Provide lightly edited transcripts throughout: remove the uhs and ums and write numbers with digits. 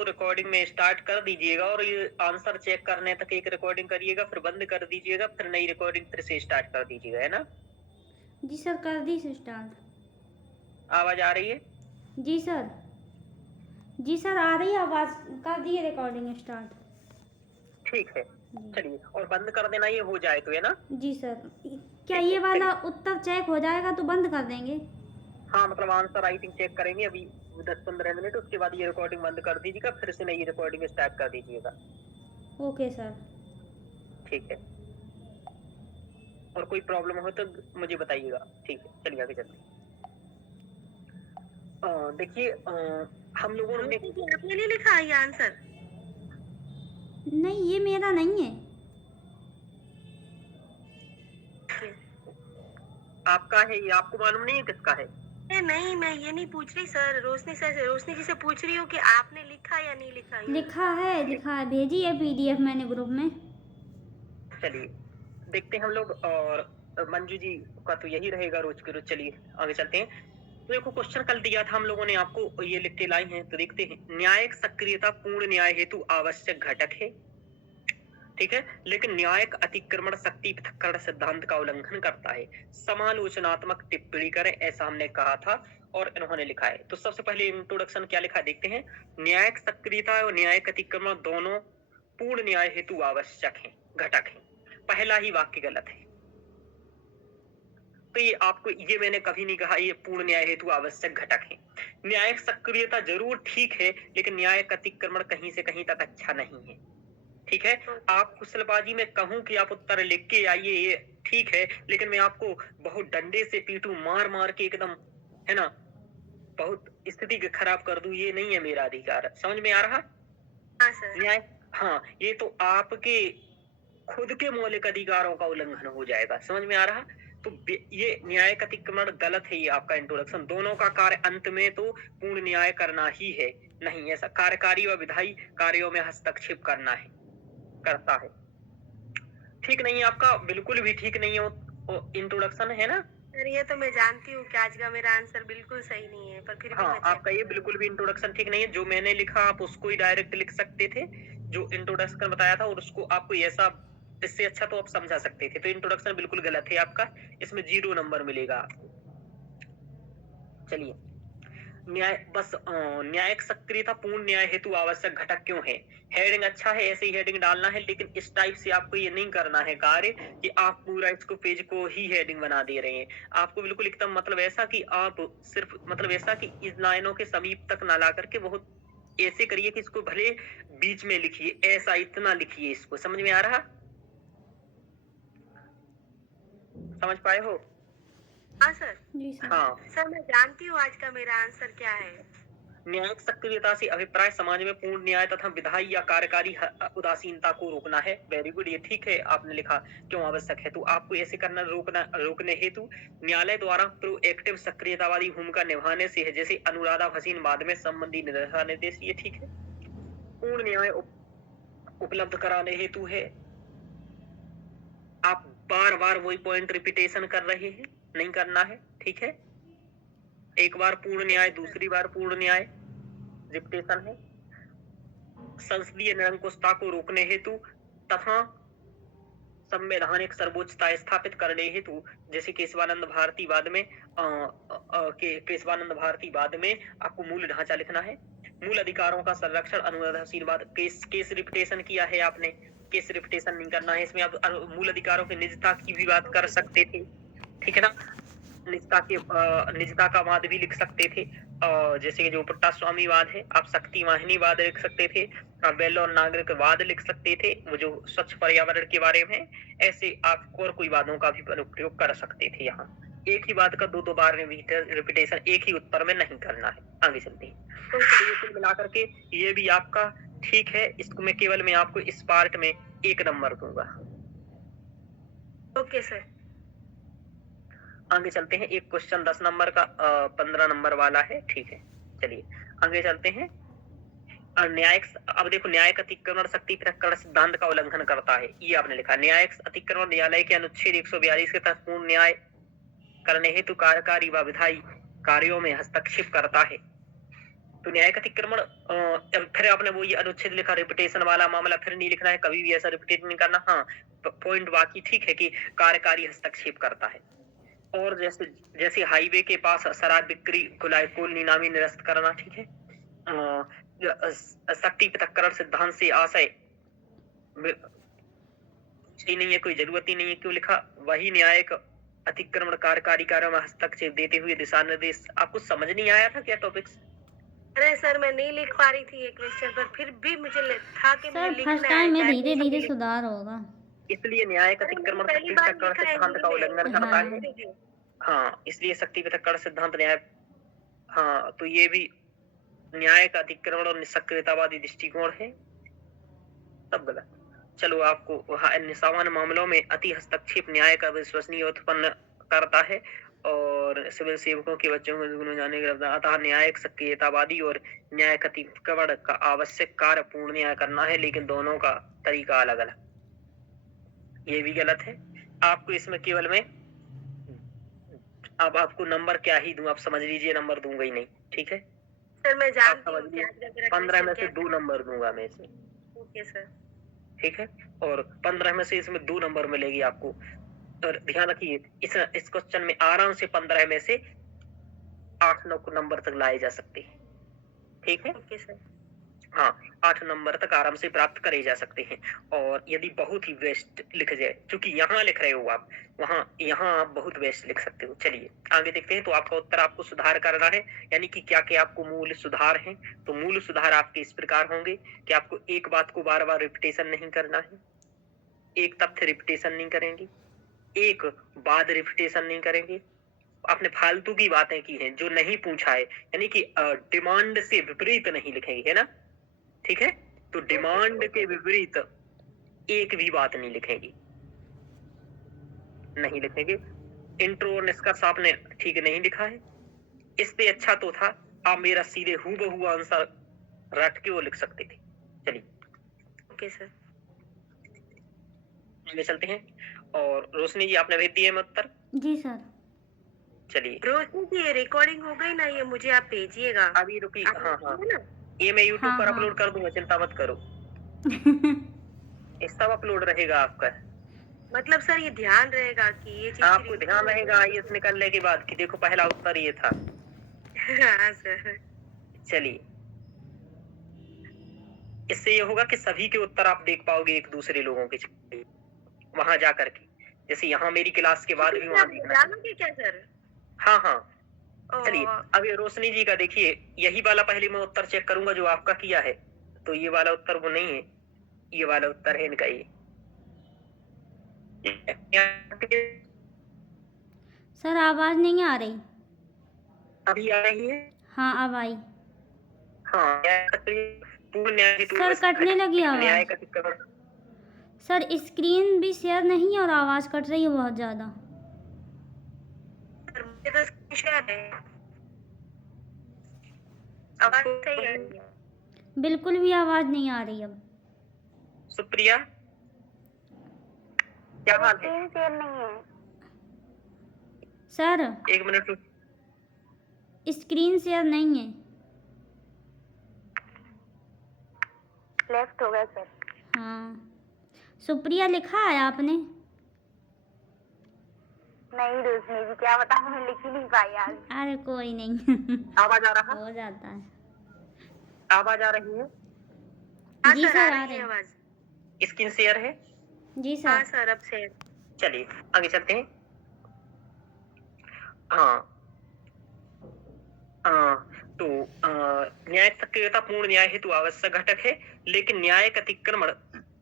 तो रिकॉर्डिंग में स्टार्ट कर दीजिएगा और ये आंसर चेक करने तक एक रिकॉर्डिंग करिएगा, फिर बंद कर दीजिएगा, फिर नई रिकॉर्डिंग फिर से स्टार्ट कर दीजिएगा, है ना? जी सर, कर दी स्टार्ट। आवाज आ रही है? जी सर, जी सर आ रही है आवाज़, कर दी है रिकॉर्डिंग स्टार्ट। ठीक है, जी चलिए, और बंद कर देना ये हो जाए तो, है ना? जी सर, क्या ठीक है, ये वाला चलिए। उत्तर चेक हो जाएगा तो बंद कर देंगे? हाँ, मतलब आंसर राइटिंग चेक करेंगे अभी 10-15 मिनट, उसके बाद ये रिकॉर्डिंग बंद कर दीजिएगा, फिर से नई रिकॉर्डिंग स्टार्ट कर दीजिएगा। Okay sir. ठीक है, और कोई प्रॉब्लम हो तो मुझे बताइएगा। ठीक है, चलिए आगे चलते हैं। देखिए, हम लोगों ने आपने नहीं लिखा ये आंसर? नहीं, ये मेरा नहीं है। आपका है ये, आपको मालूम नहीं है किसका है? नहीं, मैं ये नहीं पूछ रही सर, रोशनी जी से पूछ रही हूँ कि आपने लिखा या नहीं लिखा ये। लिखा है, भेजी है PDF मैंने ग्रुप में। चलिए, देखते हैं हम लोग, और मंजू जी का तो यही रहेगा रोज के रोज। चलिए आगे चलते हैं। तो देखो, क्वेश्चन कल दिया था हम लोगों ने आपको, ये लिख के लाई हैं, तो देखते हैं। न्यायिक सक्रियता पूर्ण न्याय हेतु आवश्यक घटक है, ठीक है, लेकिन न्यायिक अतिक्रमण शक्ति पृथक्करण सिद्धांत का उल्लंघन करता है। समालोचनात्मक टिप्पणी करें, ऐसा हमने कहा था और इन्होंने लिखा है। तो सबसे पहले इंट्रोडक्शन क्या लिखा देखते हैं। न्यायिक सक्रियता और न्यायिक अतिक्रमण दोनों पूर्ण न्याय हेतु आवश्यक हैं, घटक हैं। पहला ही वाक्य गलत है, तो ये आपको, ये मैंने कभी नहीं कहा ये पूर्ण न्याय हेतु आवश्यक घटक है। न्यायिक सक्रियता जरूर ठीक है, लेकिन न्यायिक अतिक्रमण कहीं से कहीं तक अच्छा नहीं है, ठीक है। आप कुशलबाजी में कहूं कि आप उत्तर लिख के आइए, ये ठीक है, लेकिन मैं आपको बहुत डंडे से पीटूं, मार मार के एकदम, है ना, बहुत स्थिति खराब कर दूं, ये नहीं है मेरा अधिकार। समझ में आ रहा? हाँ सर। न्याय, हाँ, ये तो आपके खुद के मौलिक अधिकारों का उल्लंघन हो जाएगा। समझ में आ रहा? तो ये न्यायिक अतिक्रमण गलत है, ये आपका इंट्रोडक्शन। दोनों का कार्य अंत में तो पूर्ण न्याय करना ही है, नहीं ऐसा कार्यकारी व विधायी कार्यों में हस्तक्षेप करना है, करता है। ठीक नहीं है आपका, बिल्कुल भी ठीक नहीं है इंट्रोडक्शन, है ना? सर ये तो मैं जानती हूँ कि आज का मेरा आंसर बिल्कुल सही नहीं है, पर फिर भी हाँ, मैं आपका ये बिल्कुल भी इंट्रोडक्शन ठीक नहीं है। जो मैंने लिखा आप उसको ही डायरेक्ट लिख सकते थे, जो इंट्रोडक्शन बताया था, और उसको आपको ऐसा, इससे अच्छा तो आप समझा सकते थे। तो इंट्रोडक्शन बिल्कुल गलत है आपका, इसमें 0 नंबर मिलेगा आपको। चलिए, न्याय, बस न्यायिक सक्रियता पूर्ण न्याय हेतु आवश्यक घटक क्यों है। हेडिंग अच्छा है, ऐसे ही हेडिंग डालना है, लेकिन इस टाइप से आपको ये नहीं करना है कार्य कि आप पूरा इसको पेज को ही हेडिंग बना दे रहे हैं। आपको बिल्कुल एकदम, मतलब ऐसा कि आप सिर्फ, मतलब ऐसा कि इस लाइनों के समीप तक ना ला करके बहुत ऐसे करिए कि इसको भले बीच में लिखिए, ऐसा इतना लिखिए इसको। समझ में आ रहा? समझ पाए हो? हाँ सर। जी सर। हाँ, सर मैं जानती हूँ आज का मेरा आंसर क्या है। न्यायिक सक्रियता से अभिप्राय समाज में पूर्ण न्याय तथा विधायी या कार्यकारी उदासीनता को रोकना है। वेरी गुड, ये ठीक है आपने लिखा। क्यों आवश्यक है, तो आपको ऐसे करना, रोकने हेतु न्यायालय द्वारा प्रोएक्टिव सक्रियतावादी भूमिका निभाने से है, जैसे अनुराधा भसीन बाद में संबंधी निर्देश, ये ठीक है। पूर्ण न्याय उपलब्ध कराने हेतु है। आप बार बार वही पॉइंट रिपीटेशन कर रहे हैं, नहीं करना है, ठीक है। एक बार पूर्ण न्याय, दूसरी बार पूर्ण न्याय, रिपीटेशन है। संसदीय निरंकुशता को रोकने हेतु तथा संवैधानिक सर्वोच्चता स्थापित करने हेतु, जैसे केशवानंद भारती बाद में, केशवानंद भारती बाद में आपको मूल ढांचा लिखना है। मूल अधिकारों का संरक्षण, अनुवादशीलवाद, केस रिपीटेशन किया है आपने, केस रिपीटेशन नहीं करना है इसमें। आप मूल अधिकारों की निजता की भी बात कर सकते थे, ठीक है ना। निजता का वाद भी लिख सकते थे, जैसे कि जो पुट्टा स्वामीवाद है, आप शक्ति वाहिनीवाद लिख सकते थे, आप बैल और नागरिकवाद लिख सकते थे, वो जो स्वच्छ पर्यावरण के बारे में। ऐसे आप और कोई वादों का भी प्रयोग कर सकते थे। यहाँ एक ही बात का दो बार रिपीटेशन एक ही उत्तर में नहीं करना है। आगे चलते हैं। तो चलिए, कुल मिलाकर के ये भी आपका ठीक है। इसको मैं आपको इस पार्ट में 1 नंबर दूंगा। Okay sir. आगे चलते हैं। एक क्वेश्चन 10 नंबर का 15 नंबर वाला है, ठीक है। चलिए आगे चलते हैं। न्यायिक, अब देखो, न्यायिक अतिक्रमण शक्ति पृथक्करण सिद्धांत का उल्लंघन करता है, ये आपने लिखा। न्यायिक अतिक्रमण न्यायालय के अनुच्छेद 142 के तहत पूर्ण न्याय करने हेतु कार्यकारी व विधायी कार्यों में हस्तक्षेप करता है। तो न्यायिक अतिक्रमण फिर आपने वो ये अनुच्छेद लिखा रिपीटेशन वाला मामला फिर नहीं लिखना है, कभी भी ऐसा रिपीट नहीं करना। हाँ, पॉइंट बाकी ठीक है कि कार्यकारी हस्तक्षेप करता है। और जैसे जैसे हाईवे के पास शराब बिक्री कुल नीलामी निरस्त करना, ठीक है। शक्ति पृथक्करण सिद्धांत से आशय ही नहीं है, कोई जरूरत ही नहीं है, क्यों लिखा? वही न्यायिक अतिक्रमण कार्यकारी कार्यों में हस्तक्षेप देते हुए दिशा निर्देश। आपको समझ नहीं आया था क्या टॉपिक्स? अरे सर मैं नहीं लिख पा रही थी ये क्वेश्चन, पर फिर भी मुझे था कि मुझे सर लिखना फर्स्ट है, टाइम में चाहे धीरे जैसा धीरे भी सुधार होगा। इसलिए न्यायिक अतिक्रमण पहली शक्ति बार पृथक्करण लिखा है सिद्धांत का हिंदी में। उल्लंघन करता हाँ। है। हाँ, इसलिए शक्ति पृथक्करण सिद्धांत न्याय। हाँ, तो ये भी न्यायिक अतिक्रमण और निष्क्रियतावादी दृष्टिकोण है, सब गलत। चलो, आपको अन्य सामान्य मामलों में अति हस्तक्षेप न्याय का विश्वसनीय उत्पन्न करता है और सिविल सेवकों के बच्चों को दोनों जाने गिरफ्तार। अतः न्यायिक सक्रियतावादी और न्यायिक अतिक्रमण का आवश्यक कार्य पूर्ण न्याय करना है, लेकिन दोनों का तरीका अलग अलग। ये भी गलत है। आपको इसमें केवल मैं अब आपको नंबर क्या ही दूं, आप समझ लीजिए, नंबर दूंगा ही नहीं, ठीक है। सर मैं आप जानती हूँ समझिए, क्या मेरा 15 में question से क्या 2 नंबर दूंगा मैं इसमें, ओके सर। ठीक है। और 15 में से इसमें 2 नंबर मिलेगी आपको। और ध्यान रखिए, इस क्वेश्चन में आराम से 15 में से 8-9 नंबर तक लाए जा सकते हैं, ठीक है। Okay sir. हाँ, 8 नंबर तक आराम से प्राप्त करे जा सकते हैं। और यदि बहुत ही बेस्ट लिख जाए, क्योंकि यहाँ लिख रहे हो आप, यहाँ आप बहुत बेस्ट लिख सकते हो। चलिए आगे देखते हैं। तो आपका उत्तर आपको सुधार करना है, यानी कि क्या क्या आपको मूल सुधार हैं। तो मूल सुधार आपके इस प्रकार होंगे कि आपको एक बात को बार बार रिपीटेशन नहीं करना है, एक तथ्य रिपीटेशन नहीं करेंगे, एक बाद रिपीटेशन नहीं करेंगे, आपने फालतू की बातें की हैं जो नहीं पूछा है, यानी कि डिमांड से विपरीत नहीं लिखेंगे, है ना, ठीक है। तो डिमांड के विपरीत एक भी बात नहीं लिखेंगे, नहीं लिखेंगे। इंट्रो और निष्कर्ष आपने ठीक नहीं लिखा है, इससे अच्छा तो था आप मेरा सीधे हूबहू आंसर रट के वो लिख सकते थे। चलिए ओके सर। आगे चलते हैं। और रोशनी जी, आपने भेज दिए उत्तर? जी सर। चलिए, रोशनी जी ये रिकॉर्डिंग हो गई ना, ये मुझे आप भेजिएगा। अभी रुकी। आप हाँ हाँ, भेजिए ना। ये मैं YouTube हाँ, पर हाँ। अपलोड कर दूंगा, चिंता मत करो। ये सब अपलोड रहेगा आपका। मतलब सर ये ध्यान रहेगा कि ये चीज आपको ध्यान रहेगा आईएएस निकलने के बाद कि देखो पहला उत्तर ये था। हाँ सर। चलिए, इससे ये होगा कि सभी के उत्तर आप देख पाओगे एक दूसरे लोगों के वहां जा करके, जैसे यहाँ मेरी क्लास के बाद भी वहां देखना। जानोगे क्या सर? हाँ हाँ। चलिए, ओह, अब ये रोशनी जी का देखिए, यही वाला पहले मैं उत्तर चेक करूंगा जो आपका किया है। तो ये वाला उत्तर वो नहीं है, ये वाला उत्तर है इनका। ये सर आवाज नहीं आ रही। अभी आ रही है? हाँ अब आई। हाँ, पूर्ण न्याय हेतु सर कटने लगी न्याय आवाज। का अतिक्रमण। सर स्क्रीन भी शेयर नहीं है और आवाज कट रही है बहुत ज्यादा। सर मुझे तो स्क्रीन शेयर है, आवाज सही आ रही है। बिल्कुल भी आवाज नहीं आ रही अब। सुप्रिया, क्या हाल है? स्क्रीन शेयर नहीं है सर 1 मिनट रुक। स्क्रीन शेयर नहीं है। लेफ्ट हो गया सर। हाँ, सुप्रिया लिखा है आपने? नहीं रोशनी जी, क्या बताऊं, मैं लिख ही नहीं पाई आज। अरे कोई नहीं। आवाज आ रहा? हो जाता है। आवाज आ रही है? हाँ जी सर, सर, आ आ रही रही है है। आवाज। स्क्रीन शेयर है? जी हाँ सर। सर अब से। चलिए आगे चलते हैं। हाँ तो न्यायिक सक्रियता पूर्ण न्याय हेतु आवश्यक घटक है, लेकिन न्यायिक अतिक्रमण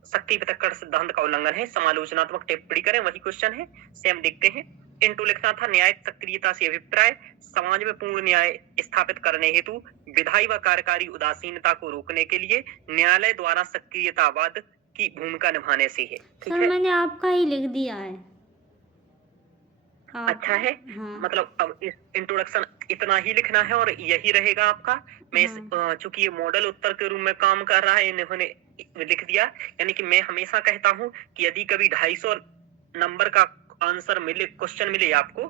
शक्ति पृथक्करण सिद्धांत का उल्लंघन है। समालोचनात्मक टिप्पणी करें, वही क्वेश्चन है, सेम देखते हैं। इंटू लिखना था न्यायिक सक्रियता से अभिप्राय समाज में पूर्ण न्याय स्थापित करने हेतु विधायी व कार्यकारी उदासीनता को रोकने के लिए न्यायालय द्वारा सक्रियतावाद की भूमिका निभाने से है। ठीक सर है, मैंने आपका ही लिख दिया है। अच्छा है। हाँ। मतलब अब इस इंट्रोडक्शन इतना ही लिखना है और यही रहेगा आपका। मैं चूंकि ये मॉडल उत्तर के रूप में काम कर रहा है, इन्होंने लिख दिया। यानी कि मैं हमेशा कहता हूँ कि यदि कभी 250 नंबर का आंसर मिले, क्वेश्चन मिले आपको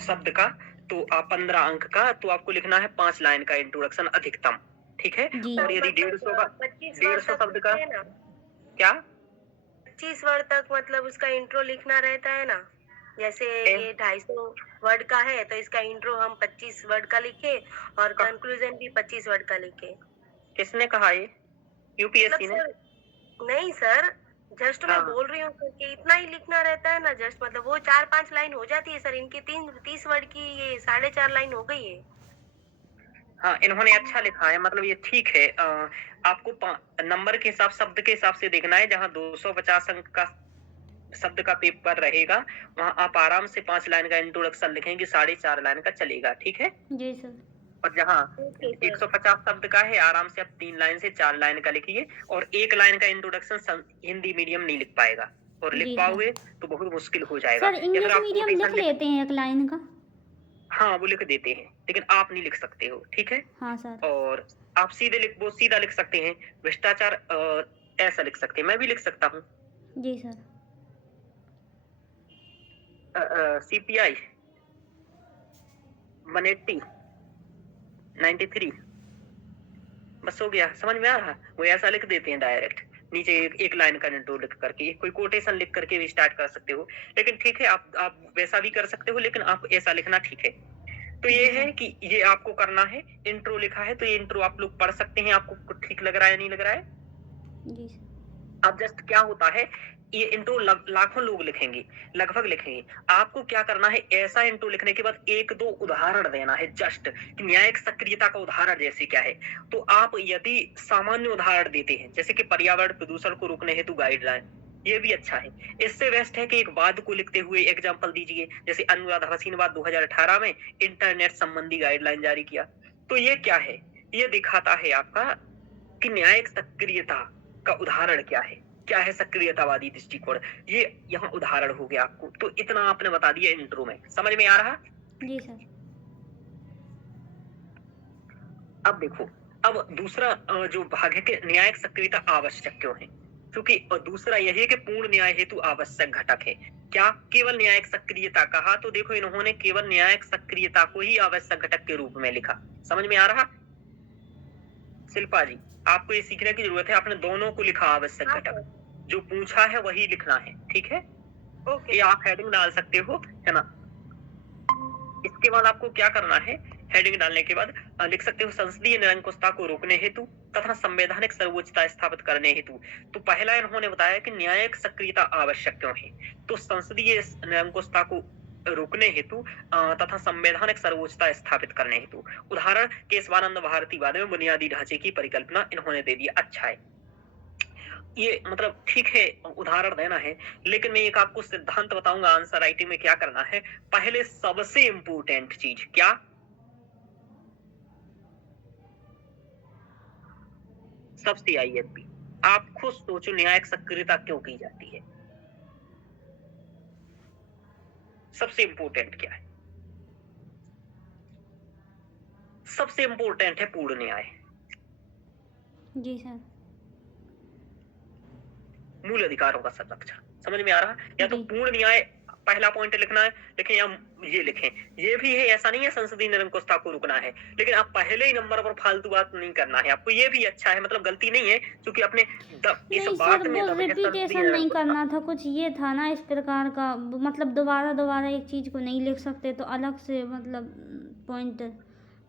शब्द का, तो आप 15 अंक का, तो आपको लिखना है 5 लाइन का इंट्रोडक्शन अधिकतम, ठीक है। जी। और यदि 150 का 25 150 वर्ड तक शब्द का लिखते हैं ना, क्या 25 वर्ड तक मतलब उसका इंट्रो लिखना रहता है ना। जैसे है? ये 250 वर्ड का है तो इसका इंट्रो हम 25 वर्ड का लिखे और का- कंक्लूजन भी 25 वर्ड का लिखे। किसने कहा ये? मतलब यूपीएससी ने? सर, नहीं सर, जस्ट मैं हाँ बोल रही हूँ कि इतना ही लिखना रहता है ना, जस्ट मतलब वो 4-5 लाइन हो जाती है सर। इनकी 30 वर्ड की ये 4.5 लाइन हो गई है। हाँ, इन्होंने अच्छा लिखा है, मतलब ये ठीक है। आपको नंबर के हिसाब, शब्द के हिसाब से देखना है। जहाँ 250 अंक का शब्द का पेपर रहेगा, वहाँ आप आराम से 5 लाइन का इंट्रोडक्शन लिखेंगे, 4.5 लाइन का चलेगा, ठीक है। जी सर। और जहाँ ओके सर। 150 शब्द का है, आराम से आप 3 लाइन से 4 लाइन का लिखिए। और 1 लाइन का इंट्रोडक्शन हिंदी मीडियम नहीं लिख पाएगा, और लिख जी पाओगे सर। तो बहुत मुश्किल हो जाएगा। सर या फिर इंग्लिश आप मीडियम लिख कोटेशन लेते हैं एक लाइन का। हाँ, वो लिख देते हैं, लेकिन आप नहीं लिख सकते हो, ठीक है। हाँ सर। और आप वो सीधा लिख सकते हैं। भ्रष्टाचार ऐसा लिख सकते हैं, मैं भी लिख सकता हूँ। जी सर। सीपीआई 180 93, बस हो गया, समझ में आ रहा। वो ऐसा लिख देते हैं डायरेक्ट, नीचे एक लाइन का इंट्रो लिख करके, कोई कोटेशन लिख करके भी स्टार्ट कर सकते हो। लेकिन ठीक है, आप वैसा भी कर सकते हो, लेकिन आप ऐसा लिखना ठीक है। तो ये है कि ये आपको करना है। इंट्रो लिखा है, तो ये इंट्रो आप लोग पढ़ सकते हैं। आपको ठीक लग रहा है, नहीं लग रहा है? जी सर। अब जस्ट क्या होता है, ये इंट्रो लाखों लोग लिखेंगे, लगभग लिखेंगे। आपको क्या करना है, ऐसा इंट्रो लिखने के बाद 1-2 उदाहरण देना है, जस्ट कि न्यायिक सक्रियता का उदाहरण जैसे क्या है। तो आप यदि सामान्य उदाहरण देते हैं, जैसे कि पर्यावरण प्रदूषण को रोकने हेतु गाइडलाइन, ये भी अच्छा है। इससे बेस्ट है कि एक वाद को लिखते हुए एग्जाम्पल दीजिए, जैसे अनुराधा भसीनवाद 2018 में इंटरनेट संबंधी गाइडलाइन जारी किया। तो ये क्या है, ये दिखाता है आपका कि न्यायिक सक्रियता का उदाहरण क्या है सक्रियतावादी दृष्टिकोण। ये यहाँ उदाहरण हो गया आपको। तो इतना आपने बता दिया इंट्रो में, समझ में आ रहा? जी सर। अब देखो, अब दूसरा जो भाग है कि न्यायिक सक्रियता आवश्यक क्यों है, क्योंकि दूसरा यही है कि पूर्ण न्याय हेतु आवश्यक घटक है। क्या केवल न्यायिक सक्रियता कहा, तो देखो इन्होंने केवल न्यायिक सक्रियता को ही आवश्यक घटक के रूप में लिखा। समझ में आ रहा? शिल्पा जी, आपको ये सीखने की जरूरत है, आपने दोनों को लिखा आवश्यक हाँ घटक, सर। जो पूछा है वही लिखना है, ठीक है। ओके ये आप हेडिंग डाल सकते हो, है ना। इसके बाद आपको क्या करना है, हेडिंग डालने के बाद लिख सकते हो संसदीय निरंकुशता को रोकने हेतु तथा संवैधानिक सर्वोच्चता स्थापित करने हेतु। तो पहला इन्होंने बताया कि न्यायिक सक्रियता आवश्यक क्यों है, तो संसदीय निरंकुशता को रोकने हेतु तथा संवैधानिक सर्वोच्चता स्थापित करने हेतु। उदाहरण केशवानंद भारतीवाद में बुनियादी ढांचे की परिकल्पना इन्होंने दे दिया, अच्छा है। ये मतलब ठीक है, उदाहरण देना है, लेकिन मैं एक आपको सिद्धांत बताऊंगा आंसर राइटिंग में क्या करना है। पहले सबसे इंपोर्टेंट चीज क्या, सबसे आईएफपी, आप खुद सोचो न्यायिक सक्रियता क्यों की जाती है, सबसे इंपोर्टेंट क्या है? सबसे इंपोर्टेंट है पूर्ण न्याय, जी सर। मूल अधिकारों का संरक्षण। समझ में आ रहा? या तो जी। पूर्ण न्याय पहला पॉइंट लिखना है, लिखें, या ये लिखें, ये भी है, ऐसा नहीं है संसदीय निरंकुशता को रोकना है, लेकिन आप पहले ही नंबर पर फालतू बात नहीं करना है आपको। ये भी अच्छा है, मतलब गलती नहीं है, क्योंकि अपने इस नहीं बात सर, में वो दम है संसदीय रिपीटेशन नहीं निरंकुशता। करना था, कुछ ये था ना इस प्रकार का, मतलब दोबारा दोबारा एक चीज़ को नहीं लिख सकते, तो अलग से मतलब पॉइंट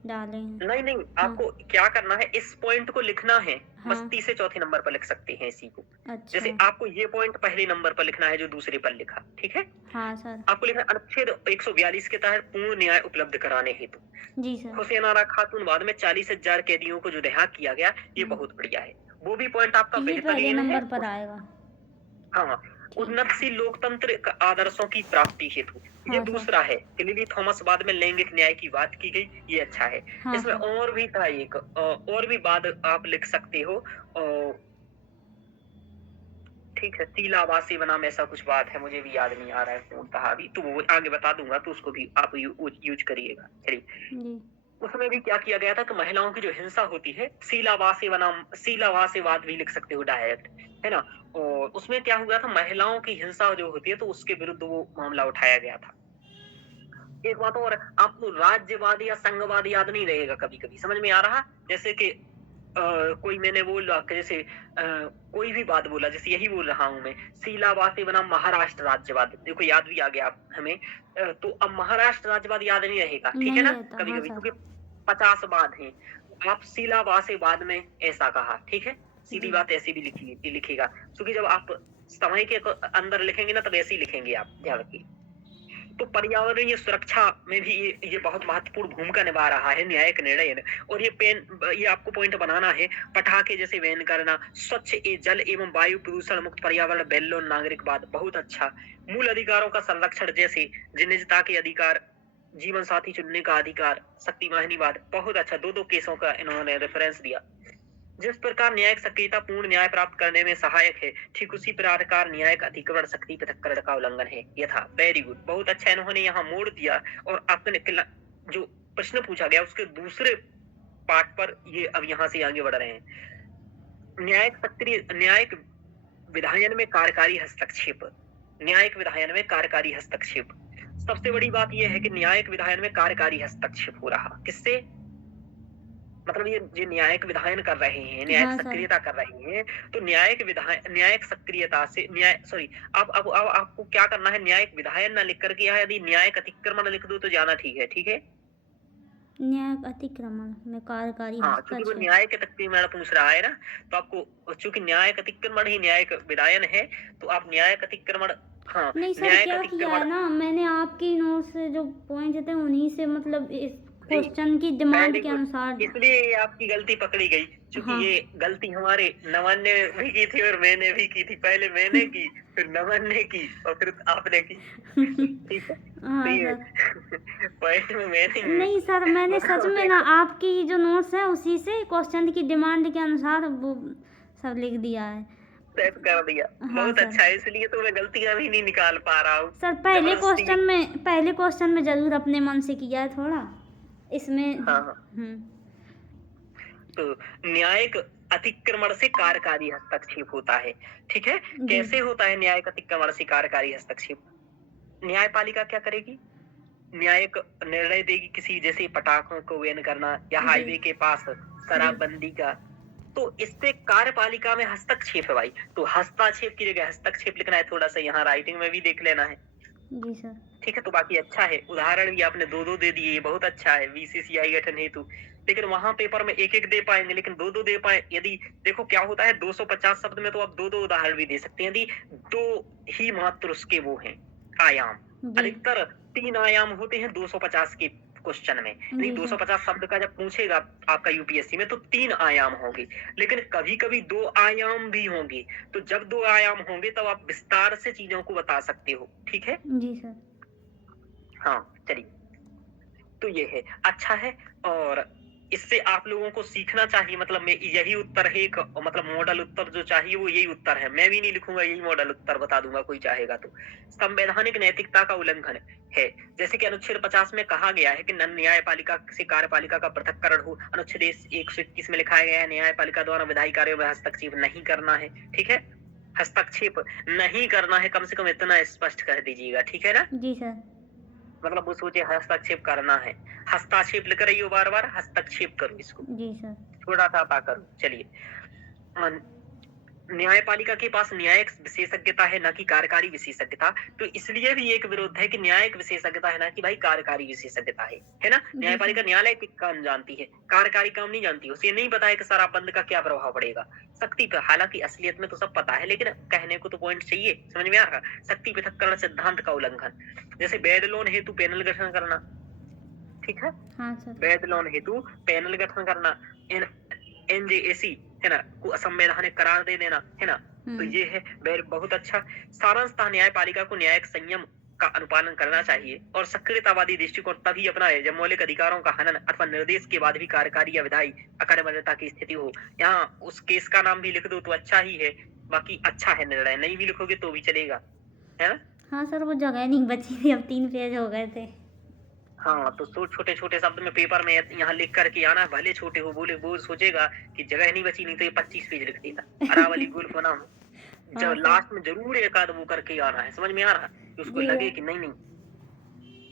डाले हैं। नहीं, हाँ। आपको क्या करना है, इस पॉइंट को लिखना है, बस हाँ। तीसरे चौथे नंबर पर लिख सकते हैं इसी को। अच्छा। जैसे आपको ये पॉइंट पहले नंबर पर लिखना है जो दूसरे पर लिखा, ठीक है। हाँ सर। आपको लिखना है अनुच्छेद 142 के तहत पूर्ण न्याय उपलब्ध कराने हेतु। जी सर। हुसैन आरा खातून वाद में 40,000 कैदियों को जो रिहा किया गया, ये बहुत बढ़िया है, वो भी पॉइंट आपका ये पहले बेहतरीन है। नंबर पर आएगा। हाँ, उन्नतशील लोकतंत्र आदर्शों की प्राप्ति हेतु, ये हाँ सर। दूसरा है कि लिली थॉमस वाद में लैंगिक न्याय की बात की गई, ये अच्छा है। हाँ इसमें सर। और भी था एक, और भी बात आप लिख सकते हो, ठीक है, शीलावासी बनाम ऐसा कुछ बात है, मुझे भी याद नहीं आ रहा है पूर्णतः अभी, तो वो आगे बता दूंगा, तो उसको भी आप यूज करिएगा। चलिए, जी। उसमें भी क्या किया गया था कि महिलाओं की जो हिंसा होती है, शीलावासीवाद भी लिख सकते हो डायरेक्ट, है ना। और उसमें क्या हुआ था, महिलाओं की हिंसा जो होती है, तो उसके विरुद्ध वो मामला उठाया गया था। एक बात और, आपको राज्यवाद या संघवाद याद नहीं रहेगा कभी कभी, समझ में आ रहा? जैसे कि कोई मैंने बोला कि जैसे कोई भी बात बोला, जैसे यही बोल रहा हूं मैं, शीलावाद से बना महाराष्ट्र राज्यवाद, देखो याद भी आ गया हमें। तो अब महाराष्ट्र राज्यवाद याद नहीं रहेगा, ठीक है नहीं ना, रहता, कभी हाँ कभी, सर। क्योंकि 50 वाद हैं। आप शीलावाद से बाद में ऐसा कहा, ठीक है, सीधी जी बात ऐसी भी लिखिएगा, क्योंकि जब आप समय के अंदर लिखेंगे ना तब ऐसे ही लिखेंगे आप, ध्यान रखिए। तो पर्यावरणीय सुरक्षा में भी ये बहुत महत्वपूर्ण भूमिका निभा रहा है न्यायिक निर्णय। और ये आपको पॉइंट बनाना है, पटाखे जैसे बैन करना, स्वच्छ जल एवं वायु प्रदूषण मुक्त पर्यावरण, बैलोन नागरिकवाद, बहुत अच्छा। मूल अधिकारों का संरक्षण जैसे निजता के अधिकार, जीवन साथी चुनने का अधिकार, शक्तिवाहिनीवाद, बहुत अच्छा। दो केसों का इन्होंने रेफरेंस दिया। जिस प्रकार न्यायिक सक्रियता पूर्ण न्याय प्राप्त करने में सहायक है, ठीक उसी प्रकार न्यायिक अतिक्रमण शक्ति पृथक्करण का उल्लंघन है। यथा, वेरी गुड, बहुत अच्छा इन्होंने यहाँ मोड़ दिया। और आपने जो प्रश्न पूछा गया उसके दूसरे पार्ट पर ये अब यहाँ से आगे बढ़ रहे हैं। न्यायिक विधायन में कार्यकारी हस्तक्षेप। न्यायिक विधायन में कार्यकारी हस्तक्षेप, सबसे बड़ी बात यह है कि न्यायिक विधायन में कार्यकारी हस्तक्षेप हो रहा, किससे? मतलब ये न्यायिक विधायन कर रहे हैं, न्यायिक हाँ सर। सक्रियता कर रहे हैं, तो न्यायिक सक्रियता से अब आपको क्या करना है, न्यायिक विधायन ना लिख करके यहाँ यदि न्यायिक अतिक्रमण लिख दो तो ज्यादा ठीक है, ठीक है? न्यायिक अतिक्रमण में कार्यकारी हाँ, क्योंकि वो हस्तक्षेप। न्यायिक अतिक्रमण पूछ रहा है ना, तो आपको चूंकि न्यायिक अतिक्रमण ही न्यायिक विधायन है, तो आप न्यायिक अतिक्रमण, हाँ, नहीं सर, न्यायिक क्या किया है अतिक्रमण। ना, मैंने आपकी नोट से जो पॉइंट थे उन्हीं से मतलब इस जी, क्वेश्चन की डिमांड वेरी के गुड, अनुसार। इसलिए ये आपकी गलती पकड़ी गई, क्योंकि हाँ ये गलती हमारे नमन ने भी की थी और मैंने भी की थी। पहले मैंने की, फिर नमन ने की और फिर आपने की, ठीक है? तो हाँ ये सर। पॉइंट में मैं नहीं हूँ। नहीं सर, मैंने सच मतलब में ना आपकी जो नोट्स है उसी से क्वेश्चन की डिमांड के अनुसार वो सब लिख दिया है। सेट कर दिया, हाँ बहुत सर। अच्छा है, इसलिए तो मैं गलतियां भी नहीं निकाल पा रहा हूँ। सर पहले जबरदस्ती। क्वेश्चन में जरूर अपने मन से किया है थोड़ा, इसमें। हाँ हाँ, तो न्यायिक अतिक्रमण से कार्यकारी हस्तक्षेप होता है, ठीक है? जी कैसे होता है न्यायिक अतिक्रमण से कार्यकारी हस्तक्षेप? न्यायपालिका क्या करेगी? न्यायिक निर्णय देगी किसी, जैसे पटाखों को बैन करना या जी। हाईवे के पास शराबबंदी का, तो इससे कार्यपालिका में हस्तक्षेप है भाई। तो हस्तक्षेप की जगह हस्तक्षेप लिखना है, थोड़ा सा यहाँ राइटिंग में भी देख लेना है, जी सर। ठीक है? तो बाकी अच्छा है, उदाहरण भी आपने दो दे दिए, बहुत अच्छा है, बीसीसीआई गठन हेतु। लेकिन वहां पेपर में एक दे पाएंगे, लेकिन दो दे पाए यदि, देखो क्या होता है, 250 शब्द में तो आप दो उदाहरण भी दे सकते हैं यदि दो ही मात्र उसके वो हैं आयाम। जी अधिकतर 3 आयाम होते हैं 250 के क्वेश्चन में, यदि जी सर। 250 शब्द का जब पूछेगा आपका यूपीएससी में तो 3 आयाम होंगे, लेकिन कभी कभी 2 आयाम भी होंगे। तो जब 2 आयाम होंगे तब आप विस्तार से चीजों को बता सकते हो, ठीक है? जी सर। हाँ, चलिए, तो ये है, अच्छा है। और इससे आप लोगों को सीखना चाहिए, मतलब मैं यही उत्तर है एक, मतलब मॉडल उत्तर जो चाहिए वो यही उत्तर है, मैं भी नहीं लिखूंगा, यही मॉडल उत्तर बता दूंगा कोई चाहेगा तो। संवैधानिक नैतिकता का उल्लंघन है, जैसे कि अनुच्छेद 50 में कहा गया है कि न्यायपालिका से कार्यपालिका का पृथक्करण हो। अनुच्छेद 121 में लिखा गया है न्यायपालिका द्वारा विधायी कार्यों में हस्तक्षेप नहीं करना है, ठीक है? हस्तक्षेप नहीं करना है, कम से कम इतना स्पष्ट कर दीजिएगा, ठीक है ना? जी सर। मतलब वो सोचे हस्तक्षेप करना है, हस्ताक्षेप लिख रही हो बार बार, हस्तक्षेप करो इसको, जी सर। थोड़ा सा अता करो। चलिए, न्यायपालिका के पास न्यायिक विशेषज्ञता है, ना कि कार्यकारी विशेषज्ञता। तो इसलिए भी एक विरोध है कि न्यायिक विशेषज्ञता है, ना कि भाई कार्यकारी विशेषज्ञता है ना? न्यायपालिका न्यायालय के काम जानती है, कार्यकारी काम नहीं जानती। उसे नहीं पता है कि शराबबंद का क्या प्रभाव पड़ेगा शक्ति पर। हालांकि असलियत में तो सब पता है, लेकिन कहने को तो पॉइंट चाहिए, समझ में आ रहा? शक्ति पृथक्करण सिद्धांत का उल्लंघन, जैसे वैध लोन हेतु पैनल गठन करना, ठीक है? हाँ सर। वैध लोन हेतु पैनल गठन करना, एनजेएसी है ना, को असंवैधानिक करार दे देना, है ना? तो ये है बहुत अच्छा। सारांशतः न्यायपालिका को न्यायिक संयम का अनुपालन करना चाहिए और सक्रियतावादी दृष्टिकोण तभी अपनाए जब मौलिक अधिकारों का हनन अथवा निर्देश के बाद भी कार्यकारी या विधायी अकार्यमर्यादा की स्थिति हो। यहाँ उस केस का नाम भी लिख दो तो अच्छा ही है, बाकी अच्छा है निर्णय, नहीं भी लिखोगे तो भी चलेगा, है ना? हाँ सर, वो जगह नहीं बची थी, अब 3 पेज हो गए थे। हाँ, तो छोटे छोटे शब्द में पेपर में यहाँ लिख करके आना, भले छोटे हो, बोले वो सोचेगा कि जगह नहीं बची, नहीं तो ये 25 पेज लिख देता। अरावली गुल्फ बनाम, जब लास्ट में जरूर एक आध वो करके आना है, समझ में आ रहा है? उसको जी। लगे कि नहीं,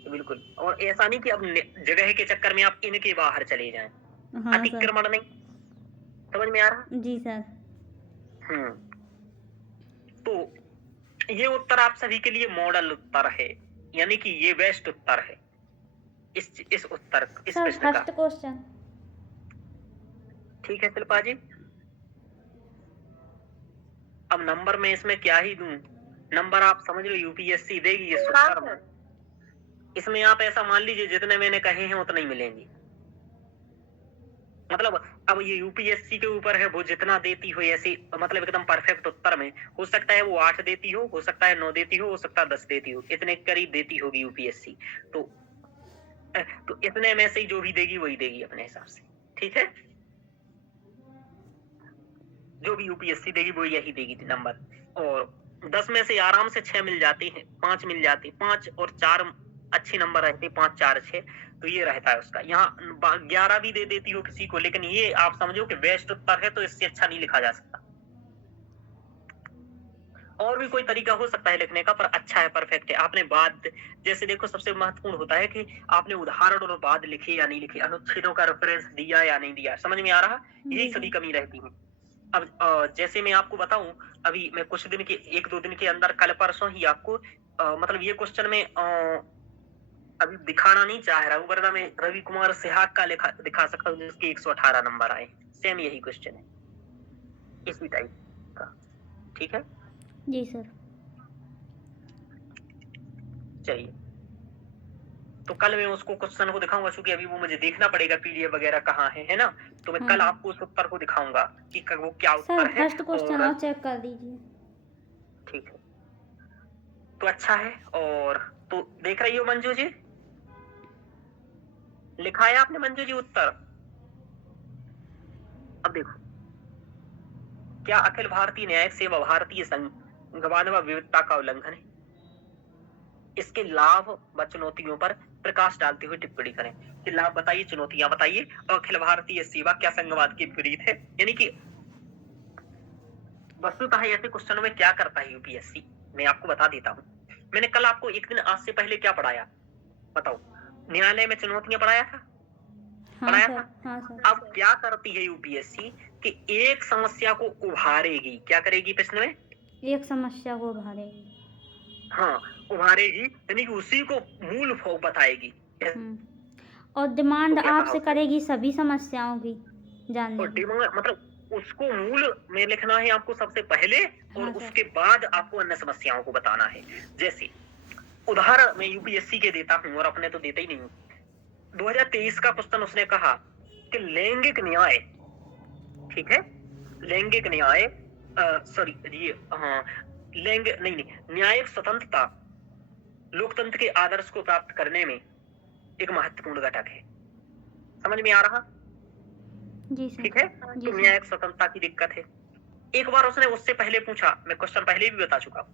बिल्कुल। और ऐसा नहीं कि अब जगह के चक्कर में आप इनके बाहर चले जाएं, हाँ सर। अतिक्रमण नहीं। समझ में आ रहा? जी सर। तो ये उत्तर आप सभी के लिए मॉडल उत्तर है, यानी कि ये बेस्ट उत्तर है इस उत्तर इस सर प्रश्न का। First question. ठीक है शिल्पा जी। अब नंबर में इसमें क्या ही दूं, नंबर आप समझ लो यूपीएससी देगी इस उत्तर में। इसमें आप ऐसा मान लीजिए जितने मैंने कहे हैं उतने ही मिलेंगे। मतलब अब ये यूपीएससी के ऊपर है, वो जितना देती हो ऐसे मतलब एकदम परफेक्ट उत्तर में हो सकता है वो 8 देती हो सकता है 9 देती हो सकता है 10 देती हो, इतने करीब देती होगी यूपीएससी। तो इतने में से ही जो भी देगी वही देगी अपने हिसाब से। ठीक है, जो भी यूपीएससी देगी वो यही देगी नंबर। और 10 में से आराम से 6 मिल जाती है, 5 मिल जाती, 5 और 4 अच्छे नंबर रहते, 5 4 6, तो ये रहता है उसका। यहाँ 11 भी दे देती हो किसी को, लेकिन ये आप समझो कि बेस्ट उत्तर है, तो इससे अच्छा नहीं लिखा जा सकता। और भी कोई तरीका हो सकता है लिखने का, पर अच्छा है, परफेक्ट है। आपने बाद जैसे देखो, सबसे महत्वपूर्ण होता है कि आपने उदाहरण और बाद लिखे या नहीं लिखे, अनुच्छेदों का रेफरेंस दिया या नहीं दिया। समझ में आ रहा? यही सभी कमी रहती है। अब जैसे मैं आपको बताऊं, अभी मैं कुछ दिन के 1-2 दिन के अंदर, कल परसों ही आपको मतलब ये क्वेश्चन में अभी दिखाना नहीं चाह रहा हूँ, वरना मैं रवि कुमार सिहाग का दिखा सकता हूँ जिसके 118 नंबर आए। सेम यही क्वेश्चन है, इसी टाइप का। ठीक है जी सर। चलिए, तो कल मैं उसको क्वेश्चन को दिखाऊंगा, क्योंकि अभी वो मुझे देखना पड़ेगा पीडीएफ वगैरह कहाँ है ना। तो मैं कल आपको उस उत्तर को दिखाऊंगा कि वो क्या उत्तर है। फर्स्ट क्वेश्चन और चेक कर दीजिए। ठीक है, तो अच्छा है। और तो देख रही हो मंजू जी, लिखा है आपने मंजू जी उत्तर? अब देखो, क्या अखिल भारतीय न्यायिक सेवा भारतीय संविधान व विविधता का उल्लंघन है? इसके लाभ व चुनौतियों पर प्रकाश डालते हुए टिप्पणी करें। कि लाभ बताइए, चुनौतियां बताइए, और अखिल भारतीय सेवा क्या संघवाद के विपरीत है? यानी कि वस्तुतः ऐसे क्वेश्चनों में क्या करता है यूपीएससी, मैं आपको बता देता हूँ। मैंने कल आपको एक दिन आज से पहले क्या पढ़ाया बताओ? न्यायालय में चुनौतियां पढ़ाया था। पढ़ाया था। हाँ सर। अब क्या करती है यूपीएससी कि एक समस्या को उभारेगी। क्या करेगी प्रश्न में? एक समस्या को उभारेगी। हाँ, उभारेगी, यानी कि उसी को मूल बताएगी। और डिमांड तो आपसे करेगी सभी समस्याओं की जानने की। डिमांड मतलब उसको मूल में लिखना है आपको सबसे पहले, और उसके बाद आपको अन्य समस्याओं को बताना है। जैसे उदाहरण मैं यूपीएससी के देता हूँ, और अपने तो देते ही नहीं हूँ। 2023 का क्वेश्चन उसने कहा कि लैंगिक न्याय, ठीक है, लैंगिक न्याय सॉरी ये हाँ लैंगिक नहीं न्यायिक स्वतंत्रता लोकतंत्र के आदर्श को प्राप्त करने में एक महत्वपूर्ण घटक है। समझ में आ रहा? जी सर। ठीक है, तो न्यायिक स्वतंत्रता की दिक्कत है। एक बार उसने उससे पहले पूछा, मैं क्वेश्चन पहले भी बता चुका हूं,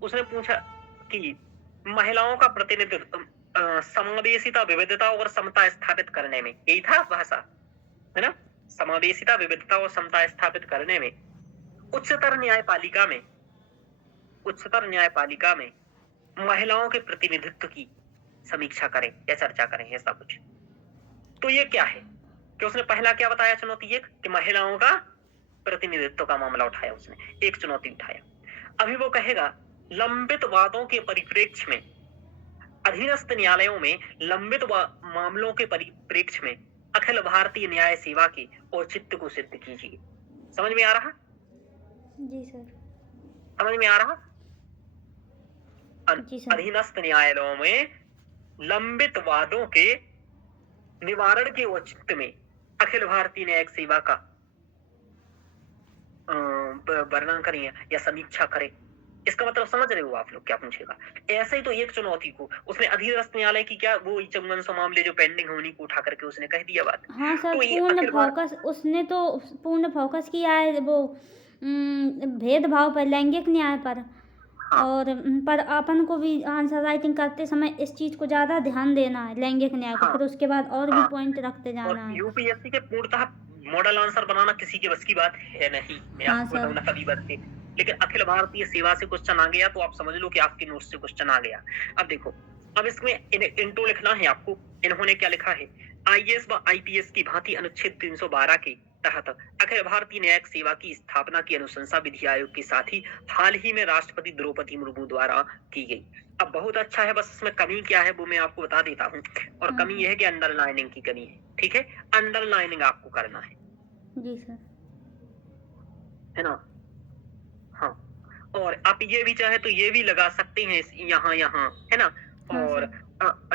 उसने पूछा कि महिलाओं का प्रतिनिधित्व समावेशिता विविधता और समता स्थापित करने में, यही था भाषा है ना, समावेशिता विविधता और समता स्थापित करने में उच्चतर न्यायपालिका में महिलाओं के प्रतिनिधित्व की समीक्षा करें या चर्चा करें, ऐसा कुछ। तो ये क्या है कि उसने पहला क्या बताया? चुनौती एक, कि महिलाओं का प्रतिनिधित्व का मामला उठाया उसने, एक चुनौती उठाया। अभी वो कहेगा लंबित वादों के परिप्रेक्ष्य में, अधीनस्थ न्यायालयों में लंबित मामलों के परिप्रेक्ष्य में अखिल भारतीय न्याय सेवा के औचित्य को सिद्ध कीजिए। समझ में आ रहा? जी सर। समझ में आ रहा? अधीनस्थ न्यायालयों में लंबित वादों के निवारण के औचित्य में अखिल भारतीय न्यायिक सेवा का वर्णन करें या समीक्षा करें। इसका मतलब समझ रहे हो आप लोग क्या पूछेगा? ऐसे ही तो एक चुनौती को उसने अधीनस्थ न्यायालय की क्या वो 5400 मामले जो पेंडिंग होनी को उठा करके उसने कह दिया बात। हाँ सर, तो पूर्ण फोकस उसने तो पूर्ण फोकस किया है वो भेदभाव पर, लैंगिक न्याय पर। हाँ। और पर अपन को भी आंसर राइटिंग करते समय इस चीज को ज्यादा ध्यान देना है, लैंगिक न्याय को। हाँ। फिर उसके बाद और भी पॉइंट रखते जाना है। यूपीएससी के पूर्णतः मॉडल आंसर बनाना किसी के बस की बात है नहीं, मैं आपको बताऊंगा कभी बात से। लेकिन अखिल भारतीय सेवा से क्वेश्चन आ गया तो आप समझ लो कि आपके नोट से क्वेश्चन आ गया। अब देखो अब इसमें इंट्रो लिखना है आपको। इन्होंने क्या लिखा है, आईएएस व आईपीएस की भांति अनुच्छेद 312 के तहत अखिल भारतीय न्यायिक सेवा की स्थापना की अनुशंसा विधि आयोग के साथ ही हाल ही में राष्ट्रपति द्रौपदी मुर्मू द्वारा की गई। अब बहुत अच्छा है, बस इसमें कमी क्या है वो मैं आपको बता देता हूँ। और हाँ कमी सर। यह है कि अंडरलाइनिंग की कमी है, ठीक है, अंडरलाइनिंग आपको करना जी सर। है ना। हाँ, और आप ये भी चाहे तो ये भी लगा सकते हैं यहाँ यहाँ, है ना। हाँ और सर।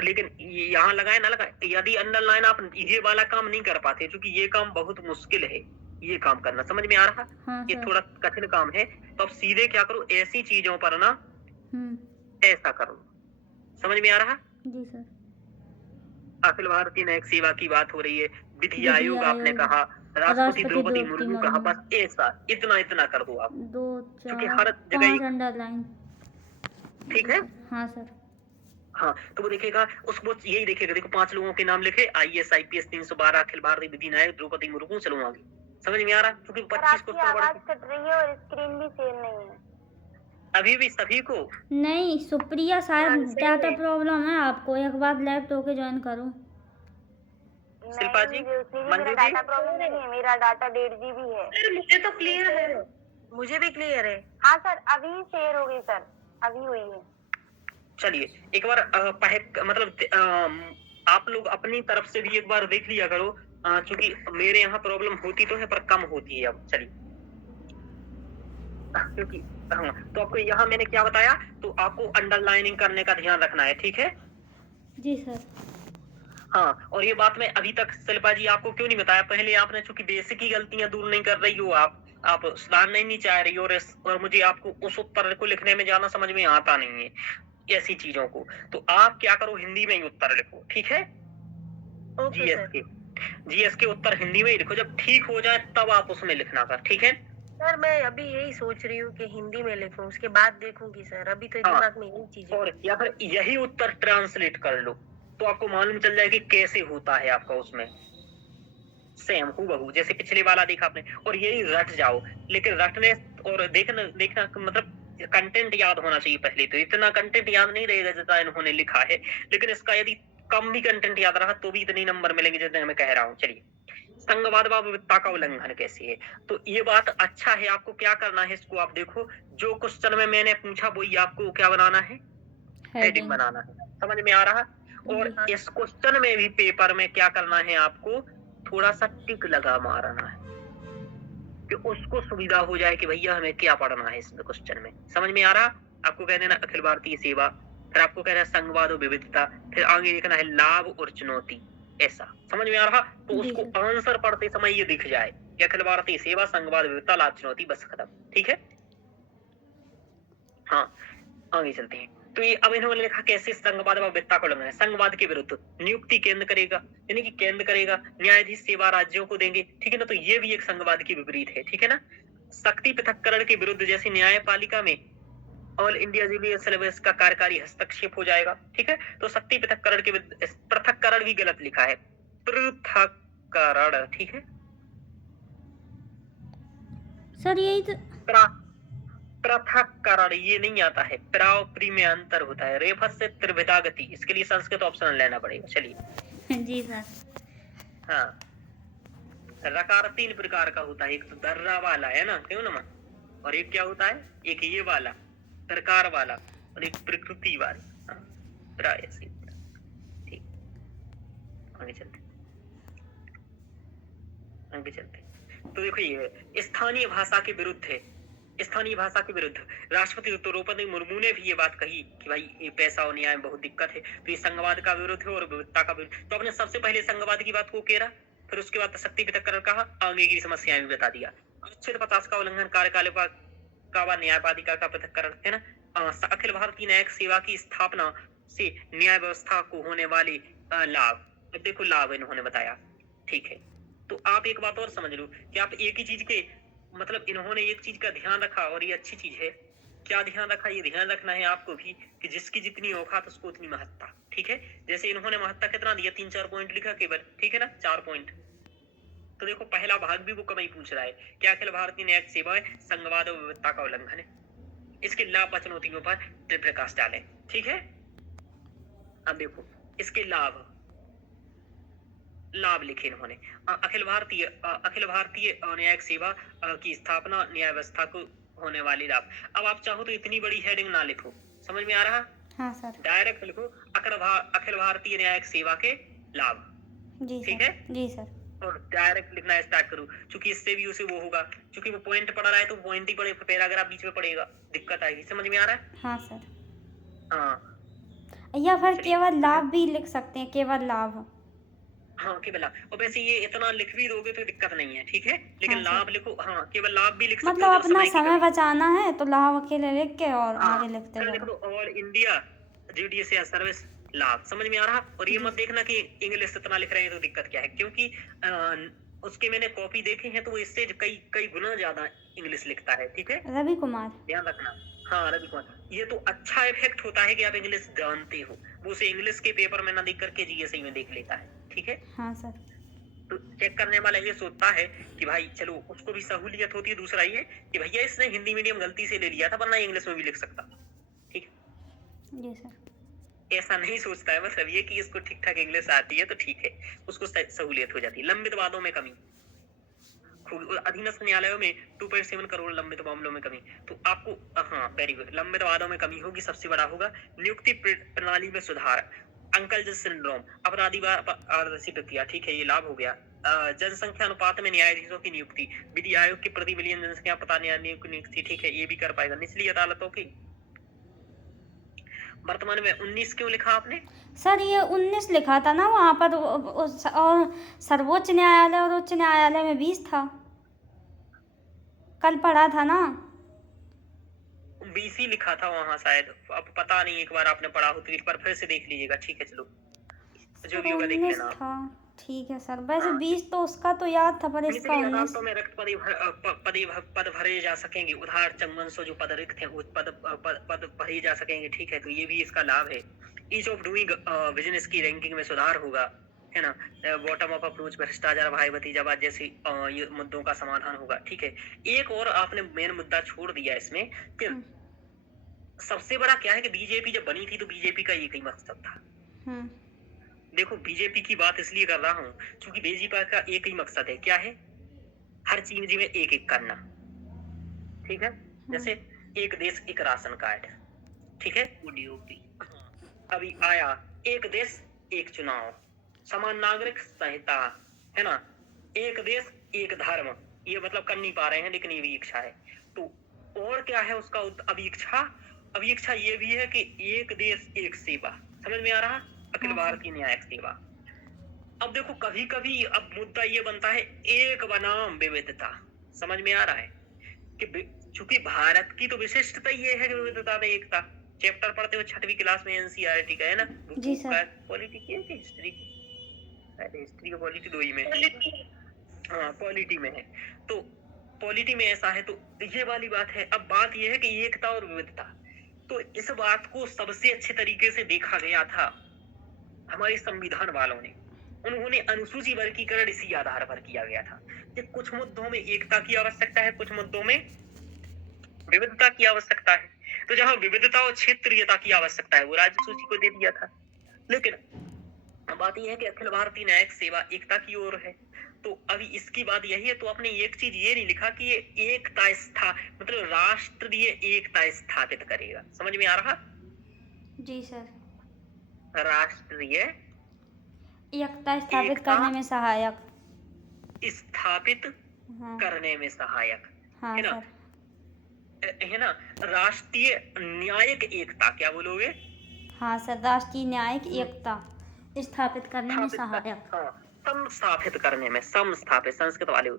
लेकिन यहाँ लगाए ना लगाए, यदि अंडरलाइन आप ये वाला काम नहीं कर पाते, क्योंकि ये काम बहुत मुश्किल है, ये काम करना समझ में आ रहा, हाँ ये सर। थोड़ा कठिन काम है। तो आप सीधे क्या करो, ऐसी चीजों पर ना हम्म। ऐसा करो, समझ में आ रहा। जी सर। अखिल भारतीय न्यायिक सेवा की बात हो रही है, विधि विधि आयोग आपने आयोग, कहा, राष्ट्रपति राष्ट्रपति द्रौपदी द्रौपदी मुर्मू कहा, मुर्मू। बस ऐसा इतना इतना कर दो आप, 2 क्योंकि 4 हर जगह 5 अंडरलाइन। ठीक है। हाँ सर। हाँ, तो वो देखेगा, उसको यही देखेगा, देखो 5 लोगों के नाम लिखे, आईएएस आईपीएस 312 अखिल भारतीय विधि न्यायिक द्रौपदी मुर्मू, चलो आगे, समझ में आ रहा, क्योंकि सर 25 आपकी क्वेश्चन आवाज कट रही है और स्क्रीन भी सेम नहीं है। अभी भी सभी को। नहीं सुप्रिया, शायद हाँ, सही डाटा है। प्रॉब्लम है आपको, एक बार लैपटॉप होके ज्वाइन करो। शिल्पा जी, नहीं उसमें भी मंजू मेरा जी, डाटा प्रॉब्लम नहीं है, मेरा डाटा 1.5 GB है। सर मुझे तो क्लियर है। मुझे भी क्लियर है। हाँ सर अभी शेयर हो गई सर, अभी हुई है। चलिए एक बार मतलब आप लोग अपनी तरफ से भी एक बार देख लिया करो, क्योंकि मेरे यहाँ प्रॉब्लम होती तो है पर कम होती है अब। चलिए, क्योंकि हाँ, तो आपको यहाँ मैंने क्या बताया, तो आपको अंडरलाइनिंग करने का ध्यान रखना है, ठीक है। जी सर। हाँ, और ये बात मैं अभी तक शिल्पा जी आपको क्यों नहीं बताया, पहले आपने चूंकि बेसिक ही गलतियां दूर नहीं कर रही हो, आप सुधारना ही नहीं चाह रही हो, और मुझे आपको उस उत्तर को लिखने में ज्यादा समझ में आता नहीं है ऐसी चीजों को, तो आप क्या करो, हिंदी में ही उत्तर लिखो, ठीक है। जीएस के उत्तर हिंदी में ही लिखो, जब ठीक हो जाए तब आप उसमें लिखना कर, ठीक है। सर मैं अभी यही सोच रही हूँ कि हिंदी में लिखूं, उसके बाद देखूंगी सर, अभी तो हाँ, दिमाग में यही चीज है। और या फिर यही उत्तर ट्रांसलेट कर लो, तो आपको मालूम चल जाए कि कैसे होता है आपका उसमें, सेम हूबहू जैसे पिछले वाला देखा आपने, और यही रट जाओ। लेकिन रटने और देखना देखना मतलब कंटेंट याद होना चाहिए पहले, तो इतना कंटेंट याद नहीं रहेगा जितना इन्होंने लिखा है, लेकिन इसका यदि कम भी कंटेंट याद रहा तो भी इतने नंबर मिलेंगे जितने मैं कह रहा हूँ। चलिए, संघवाद व विविधता का उल्लंघन कैसे है, तो ये बात अच्छा है, आपको क्या करना है, इसको आप देखो, जो क्वेश्चन में मैंने पूछा वही आपको क्या बनाना है, हेडिंग बनाना है, समझ में आ रहा। और इस क्वेश्चन में भी पेपर में क्या करना है, आपको थोड़ा सा टिक लगा मारना है कि उसको सुविधा हो जाए कि भैया हमें क्या पढ़ना है इस क्वेश्चन में, समझ में आ रहा। आपको कह देना अखिल भारतीय सेवा, फिर आपको कहना है संघवाद और विविधता, फिर आगे लिखना है लाभ और चुनौती, ऐसा समझ में आ रहा। तो उसको आंसर पढ़ते समय ये दिख जाए कि अखिल भारतीय सेवा, संघवाद, विविधता, लाभ, चुनौती, बस खत्म, ठीक है। हाँ, आगे चलते हैं। तो ये अब इन्होंने लिखा कैसे संघवाद व विविधता को उल्लंघन है, संघवाद के विरुद्ध नियुक्ति केंद्र करेगा, यानी कि केंद्र करेगा, न्यायाधीश सेवा राज्यों को देंगे, ठीक है ना, तो ये भी एक संघवाद की विपरीत है, ठीक है ना। शक्ति पृथक्करण के विरुद्ध, जैसे न्यायपालिका में ऑल इंडिया जुडिशियल सिलेबस का कार्यकारी हस्तक्षेप हो जाएगा, ठीक है। तो शक्ति पृथक्करण के विरुद्ध, पृथक्करण भी गलत लिखा है, पृथक्करण, ठीक है सर। यही तो पृथक्करण ये नहीं आता है, प्राव प्री में अंतर होता है, रेफत से त्रिविधा गति, इसके लिए संस्कृत ऑप्शन लेना पड़ेगा। चलिए, जी सर। हाँ, रकार 3 प्रकार का होता है, एक तो दर्रा वाला है ना, क्यों ना, और एक क्या होता है, एक ये वाला प्रकार वाला, और एक प्रकृति वाला, प्राय से, ठीक। आगे चलते। तो देखो ये स्थानीय भाषा के विरुद्ध है, स्थानीय भाषा के विरुद्ध राष्ट्रपति द्रौपदी मुर्मू ने भी ये बात कही कि भाई ये पैसा और न्याय में बहुत दिक्कत है, तो ये संघवाद का विरुद्ध है और विविधता का विरुद्ध। तो आपने सबसे पहले संघवाद की बात को केरा, फिर उसके बाद शक्ति पृथक्करण कहा, आगे की समस्याएं भी बता दिया। अनुच्छेद 50 का उल्लंघन, कार्यपालिका का व न्यायपालिका का पृथक्करण, है ना। अखिल भारतीय न्यायिक सेवा की स्थापना से न्याय व्यवस्था को होने वाले लाभ, अब देखो लाभ इन्होंने बताया, ठीक है। तो आप एक बात और समझ लो कि आप एक ही चीज के मतलब इन्होंने एक चीज का ध्यान रखा, और ये अच्छी चीज है, क्या ध्यान रखा, ये ध्यान रखना है आपको भी कि जिसकी जितनी औकात उसको उतनी महत्ता, ठीक है। जैसे इन्होंने महत्ता कितना दिया, 3-4 पॉइंट लिखा केवल, ठीक है ना, 4 पॉइंट। तो देखो पहला भाग भी वो कम ही पूछ रहा है, क्या अखिल भारतीय न्यायिक सेवा संघवाद और विविधता का उल्लंघन है, इसके लाभ व चुनौतियों पर प्रकाश डालें, ठीक है। अब देखो इसके लाभ लाभ लिखे इन्होंने। अखिल भारतीय न्यायिक सेवा की स्थापना, न्याय व्यवस्था को होने वाले लाभ। अब आप चाहो तो इतनी बड़ी हेडिंग ना लिखो, समझ में आ रहा? हाँ सर। डायरेक्ट लिखो अखिल भारतीय न्यायिक सेवा के लाभ। जी ठीक सर। है, जी सर। और डायरेक्ट लिखना स्टार्ट करो, क्योंकि इससे भी उसे वो होगा, क्योंकि वो पॉइंट पढ़ा रहा है तो पॉइंट ही पढ़े, पैराग्राफ बीच में पड़ेगा, दिक्कत आएगी। समझ में आ रहा है? हाँ सर। हाँ या फिर चलिए, केवल लाभ भी लिख सकते हैं, केवल लाभ। हाँ केवल लाभ। और वैसे ये इतना लिख भी दोगे तो दिक्कत नहीं है, ठीक है, लेकिन हाँ सर। लाभ लिखो। हाँ केवल लाभ भी लिख सकते मतलब हो जब अपना समय की समय कमी। बचाना है तो लाभ अकेले लिख के और हाँ आगे लिखते फिर लिख जाओ। दो ऑल इंडिया जुडिशियल सर्विस लाभ। समझ में आ रहा? और ये जी। मत देखना कि इंग्लिश इतना लिख रहे हैं तो दिक्कत क्या है, क्योंकि उसके मैंने कॉपी देखे हैं तो वो इससे कई कई गुना ज्यादा इंग्लिश लिखता है, ठीक है, रवि कुमार। ध्यान रखना। हाँ रवि कुमार, ये तो अच्छा इफेक्ट होता है कि आप इंग्लिश जानते हो, वो उसे इंग्लिश के पेपर में ना देख करके जीएसई में देख लेता है, ठीक है। हाँ सर। तो चेक करने वाला ये सोचता है कि भाई चलो उसको भी सहूलियत होती है। दूसरा ये कि भैया इसने हिंदी मीडियम गलती से ले लिया था, वरना इंग्लिश में भी लिख सकता, ठीक है। जी सर। ऐसा नहीं सोचता है, मतलब ये कि इसको ठीक ठाक इंग्लिश आती है तो ठीक है, उसको सहूलियत हो जाती है। लंबित वादों में कमी, अधीनस्थ न्यायालयों में 2.7 करोड़ लंबित मामलों में कमी। तो आपको हाँ वेरी गुड, लंबित वादों में कमी होगी, सबसे बड़ा होगा। नियुक्ति प्रणाली में सुधार, अंकल जज सिंड्रोम, अपराधी पारदर्शी प्रक्रिया, ठीक है, ये लाभ हो गया। जनसंख्या अनुपात में न्यायाधीशों की नियुक्ति, विधि आयोग की प्रति मिलियन जनसंख्या पता न्यायाधीशों की नियुक्ति, ठीक है, ये भी कर पाएगा। निचली अदालतों की वर्तमान में 19 क्यों लिखा आपने? सर ये 19 लिखा था ना वहाँ पर, और सर्वोच्च न्यायालय और उच्च न्यायालय में 20 था, कल पढ़ा था ना। 20 ही लिखा था वहां शायद, अब पता नहीं, एक बार आपने पढ़ा हो तो एक बार फिर से देख लीजिएगा, ठीक है। चलो जो भी होगा देख 19 लेना आप। था, ठीक है सर। वैसे हाँ 20 तो उसका तो याद था, पर इसका निचली 19। अदालतों में रिक्त पद भरे जा सकेंगे, उधार चंगन से जो पद रिक्त हैं वो पद भरे जा सकेंगे, ठीक है, तो ये भी इसका लाभ है। ईज ऑफ डूइंग बिजनेस की रैंकिंग में सुधार होगा, है ना। बॉटम अप अप्रोच, भ्रष्टाचार, भाई भतीजावाद जैसे ये मुद्दों का समाधान होगा, ठीक है। एक और आपने मेन मुद्दा छोड़ दिया इसमें कि सबसे बड़ा क्या है कि बीजेपी जब बनी थी तो बीजेपी का एक ही मकसद था। देखो बीजेपी की बात इसलिए कर रहा हूँ क्योंकि बीजेपी का एक ही मकसद है, क्या है, हर चीज में एक एक करना, ठीक है। जैसे एक देश एक राशन कार्ड, ठीक है, डीओपी अभी आया, एक देश एक चुनाव, समान नागरिक संहिता, है ना, एक देश एक धर्म, ये मतलब कर नहीं पा रहे हैं लेकिन ये भी इच्छा है। तो और क्या है उसका अभी इच्छा ये भी है कि एक देश एक सेवा, समझ में आ रहा, अखिल भारतीय न्यायिक सेवा। अब देखो कभी कभी अब मुद्दा ये बनता है एक बनाम विविधता, समझ में आ रहा है कि चूंकि भारत की तो विशिष्टता ये है कि विविधता में एकता। चैप्टर पढ़ते हो 6वीं क्लास में एनसीईआरटी का, है ना, जी सर। पॉलिटी की है कि हिस्ट्री की, हिस्ट्री का पॉलिटी दो ही में, हाँ पॉलिटी में है। तो पॉलिटी में ऐसा है, तो ये वाली बात है। अब बात ये है कि एकता और विविधता, तो इस बात को सबसे अच्छे तरीके से देखा गया था हमारे संविधान वालों ने। उन्होंने अनुसूची वर्गीकरण इसी आधार पर किया गया था कि कुछ मुद्दों में एकता की आवश्यकता है, कुछ मुद्दों में विविधता की आवश्यकता है। तो जहां विविधता और क्षेत्रीयता की आवश्यकता है वो राज्य सूची को दे दिया था। लेकिन बात यह है कि अखिल भारतीय न्यायिक सेवा एकता की ओर है, तो अभी इसकी बात यही है। तो आपने एक चीज ये नहीं लिखा कि ये एकता मतलब राष्ट्रीय एकता स्थापित करेगा, समझ में आ रहा? जी सर। राष्ट्रीय एकता स्थापित करने में सहायक, स्थापित हाँ करने में सहायक, हाँ है ना, सर। है ना। राष्ट्रीय न्यायिक एकता, क्या बोलोगे? हाँ सर, राष्ट्रीय न्यायिक एकता स्थापित करने में सहायक, हाँ संस्थापित करने में, संस्थापित संस्कृत वाले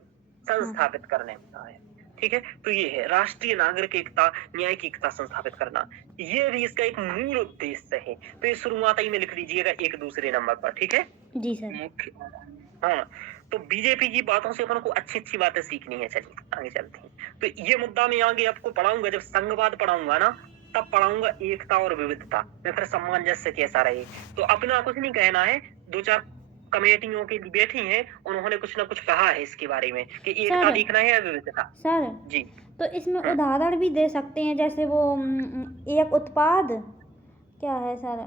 संस्थापित करने में सहायक, ठीक है। तो ये है राष्ट्रीय नागरिक एकता, न्यायिक एकता संस्थापित करना, ये भी इसका एक मूल उद्देश्य है। तो ये शुरुआत ही में लिख लीजिएगा एक दूसरे नंबर पर, ठीक है। जी सर। हाँ तो बीजेपी की बातों से अपन को अच्छी अच्छी बातें सीखनी है। चलिए आगे चलते हैं। तो ये मुद्दा मैं आगे आपको पढ़ाऊंगा, जब संघवाद पढ़ाऊंगा ना तब पढ़ाऊंगा एकता और विविधता में फिर सामंजस्य कैसा रहे। तो अपना कुछ नहीं कहना है, 2-4 कमेटियों के बैठी हैं, उन्होंने कुछ ना कुछ कहा है इसके बारे में कि एकता लिखना है या विविधता। सर जी तो इसमें उदाहरण भी दे सकते हैं, जैसे वो एक उत्पाद क्या है सर,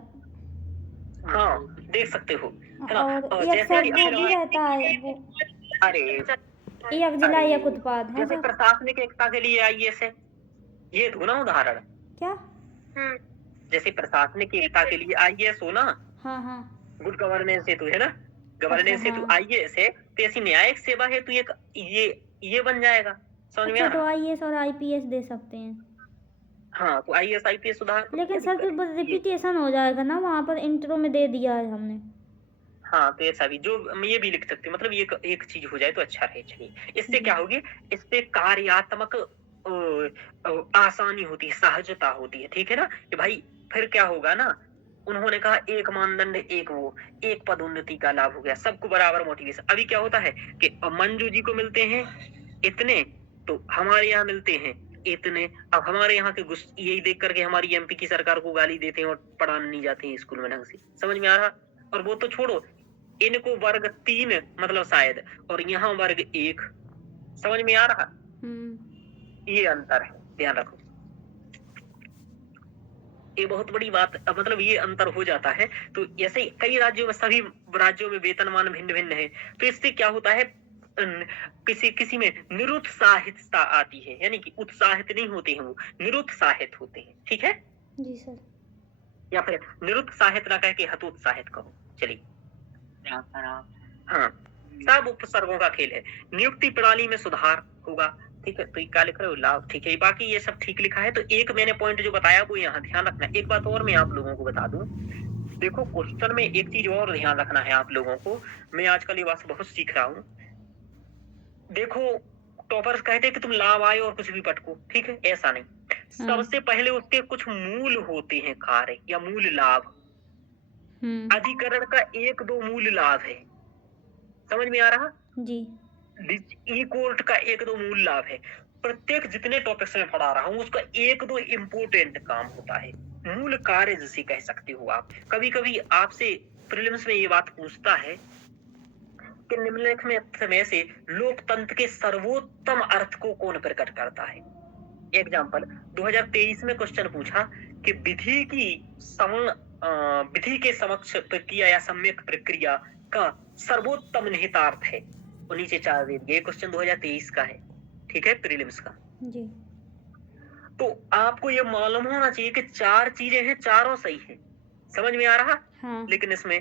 हाँ देख सकते हो, है ना। और एक जैसे सर कि वो भी रहता है वो अरे एक जिला अरे एक उत्पाद है जैसे सर। प्रशासनिक एकता के लिए आईएएस है, ये तो ना उदाहरण। क्या? जैसे प्रशासनिक एकता के लिए आईएएस हो ना, हाँ हाँ। गुड गवर्नेंस हेतु, है ना, अच्छा गवर्नेंस हेतु हाँ। आईएएस है, तो ऐसी न्यायिक सेवा हेतु ये बन जाएगा। समझ में अच्छा आ तो रहा? आईएएस और आईपीएस दे सकते हैं। हाँ तो आईएएस आईपीएस उदाहरण, तो लेकिन क्या सर दिक्कत फिर है बस ये। रिपीटेशन हो जाएगा ना, वहाँ पर इंट्रो में दे दिया है हमने। हाँ तो ऐसा भी जो ये भी लिख सकते हैं, मतलब ये एक चीज हो जाए तो अच्छा रहे। चलिए इससे जी। क्या होगी, इससे कार्यात्मक आसानी होती है, सहजता होती है, ठीक है ना, कि भाई फिर क्या होगा ना, उन्होंने कहा एक मानदंड एक पदोन्नति का लाभ हो गया, सबको बराबर मोटिवेशन। अभी क्या होता है कि मंजू जी को मिलते हैं इतने, तो हमारे यहाँ मिलते हैं इतने। अब हमारे यहाँ के यही देख करके हमारी एमपी की सरकार को गाली देते हैं और पढ़ाने नहीं जाते हैं स्कूल में ढंग से। समझ में आ रहा? और वो तो छोड़ो, इनको वर्ग 3 मतलब शायद, और यहाँ वर्ग 1। समझ में आ रहा? ये अंतर है, ध्यान रखो। ये बहुत बड़ी बात, मतलब ये अंतर हो जाता है। तो ऐसे ही कई राज्यों में, सभी राज्यों में वेतनमान भिन्न भिन्न है, तो इससे क्या होता है, किसी में निरुत्साहितता आती है, यानी कि उत्साहित नहीं होते हैं वो, निरुत्साहित होते हैं, ठीक है। जी सर। या फिर निरुत्साहित ना कह के हतोत्साहित कहो। चलिए हाँ, सब उपसर्गों का खेल है। नियुक्ति प्रणाली में सुधार होगा, ठीक है, तो ये क्या लिख रहे हो, लाभ, ठीक है, बाकी ये सब ठीक लिखा है। तो एक मैंने पॉइंट जो बताया वो यहाँ ध्यान रखना। एक बात और मैं आप लोगों को बता दूं, देखो क्वेश्चन में एक चीज और ध्यान रखना है आप लोगों को, मैं आजकल ये बात बहुत सीख रहा हूँ। देखो टॉपर्स कहते हैं कि तुम लाभ आए और कुछ भी पटको, ठीक है, ऐसा नहीं। सबसे पहले उसके कुछ मूल होते हैं, कार्य या मूल लाभ। अधिकरण का 1-2 मूल लाभ है, समझ में आ रहा? जी। ई कोर्ट का 1-2 मूल लाभ है। प्रत्येक जितने टॉपिक्स में पढ़ा रहा हूँ उसका 1-2 इम्पोर्टेंट काम होता है, मूल कार्य जिसे कह सकते हो आप। कभी कभी आपसे प्रीलिम्स में ये बात पूछता है कि निम्नलिखित में समय से लोकतंत्र के सर्वोत्तम अर्थ को कौन प्रकट करता है। एग्जाम्पल 2023 में क्वेश्चन पूछा कि विधि के समक्ष प्रक्रिया या सम्यक प्रक्रिया का सर्वोत्तम निहितार्थ है, वो नीचे 4 दे दिए। क्वेश्चन 2023 का है, ठीक है, प्रीलिम्स का। जी। तो आपको ये मालूम होना चाहिए कि 4 चीजें हैं, चारों सही है। समझ में आ रहा? हाँ। लेकिन इसमें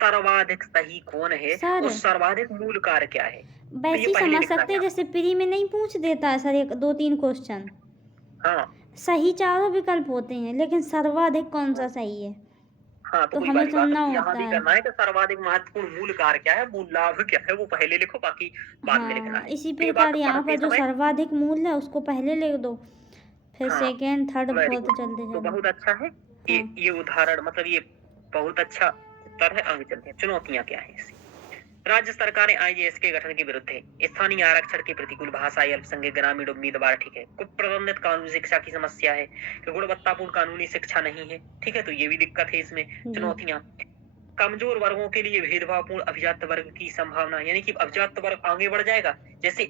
सर्वाधिक सही कौन है सर, और सर्वाधिक मूल कार्य क्या है, तो वैसे ये ही पहले समझ लिखना सकते हैं है। जैसे प्री में नहीं पूछ देता है सर 1-2-3 क्वेश्चन। हाँ सही चारों विकल्प होते हैं लेकिन सर्वाधिक कौन सा सही है, हाँ, तो वही हमें वाली बात चुनना है। यहाँ होता भी है। करना है कि सर्वाधिक महत्वपूर्ण मूल कार्य क्या है, मूल लाभ क्या है, वो पहले लिखो, बाकी बाद में लिखना हाँ, है। इसी तो ये बात प्रकार यहाँ पढ़ते पर जो समय, सर्वाधिक मूल्य है उसको पहले लिख दो, फिर हाँ second third very fourth good, चलते तो जाना। बहुत अच्छा है। ये उदाहरण, मतलब ये बहुत अच्छा उत्तर है। आगे चलते हैं, चुनौतियां क्या है इससे। राज्य सरकारें आईएएस के गठन के विरुद्ध है, स्थानीय आरक्षण के प्रतिकूल, भाषाई अल्पसंख्यक ग्रामीण उम्मीदवार, ठीक है, कुप्रबंधित कानूनी शिक्षा की समस्या है कि गुणवत्तापूर्ण कानूनी शिक्षा नहीं है, ठीक है, तो ये भी दिक्कत है इसमें। चुनौतियां, कमजोर वर्गों के लिए भेदभावपूर्ण अभिजात वर्ग की संभावना, यानी कि अभिजात वर्ग आगे बढ़ जाएगा। जैसे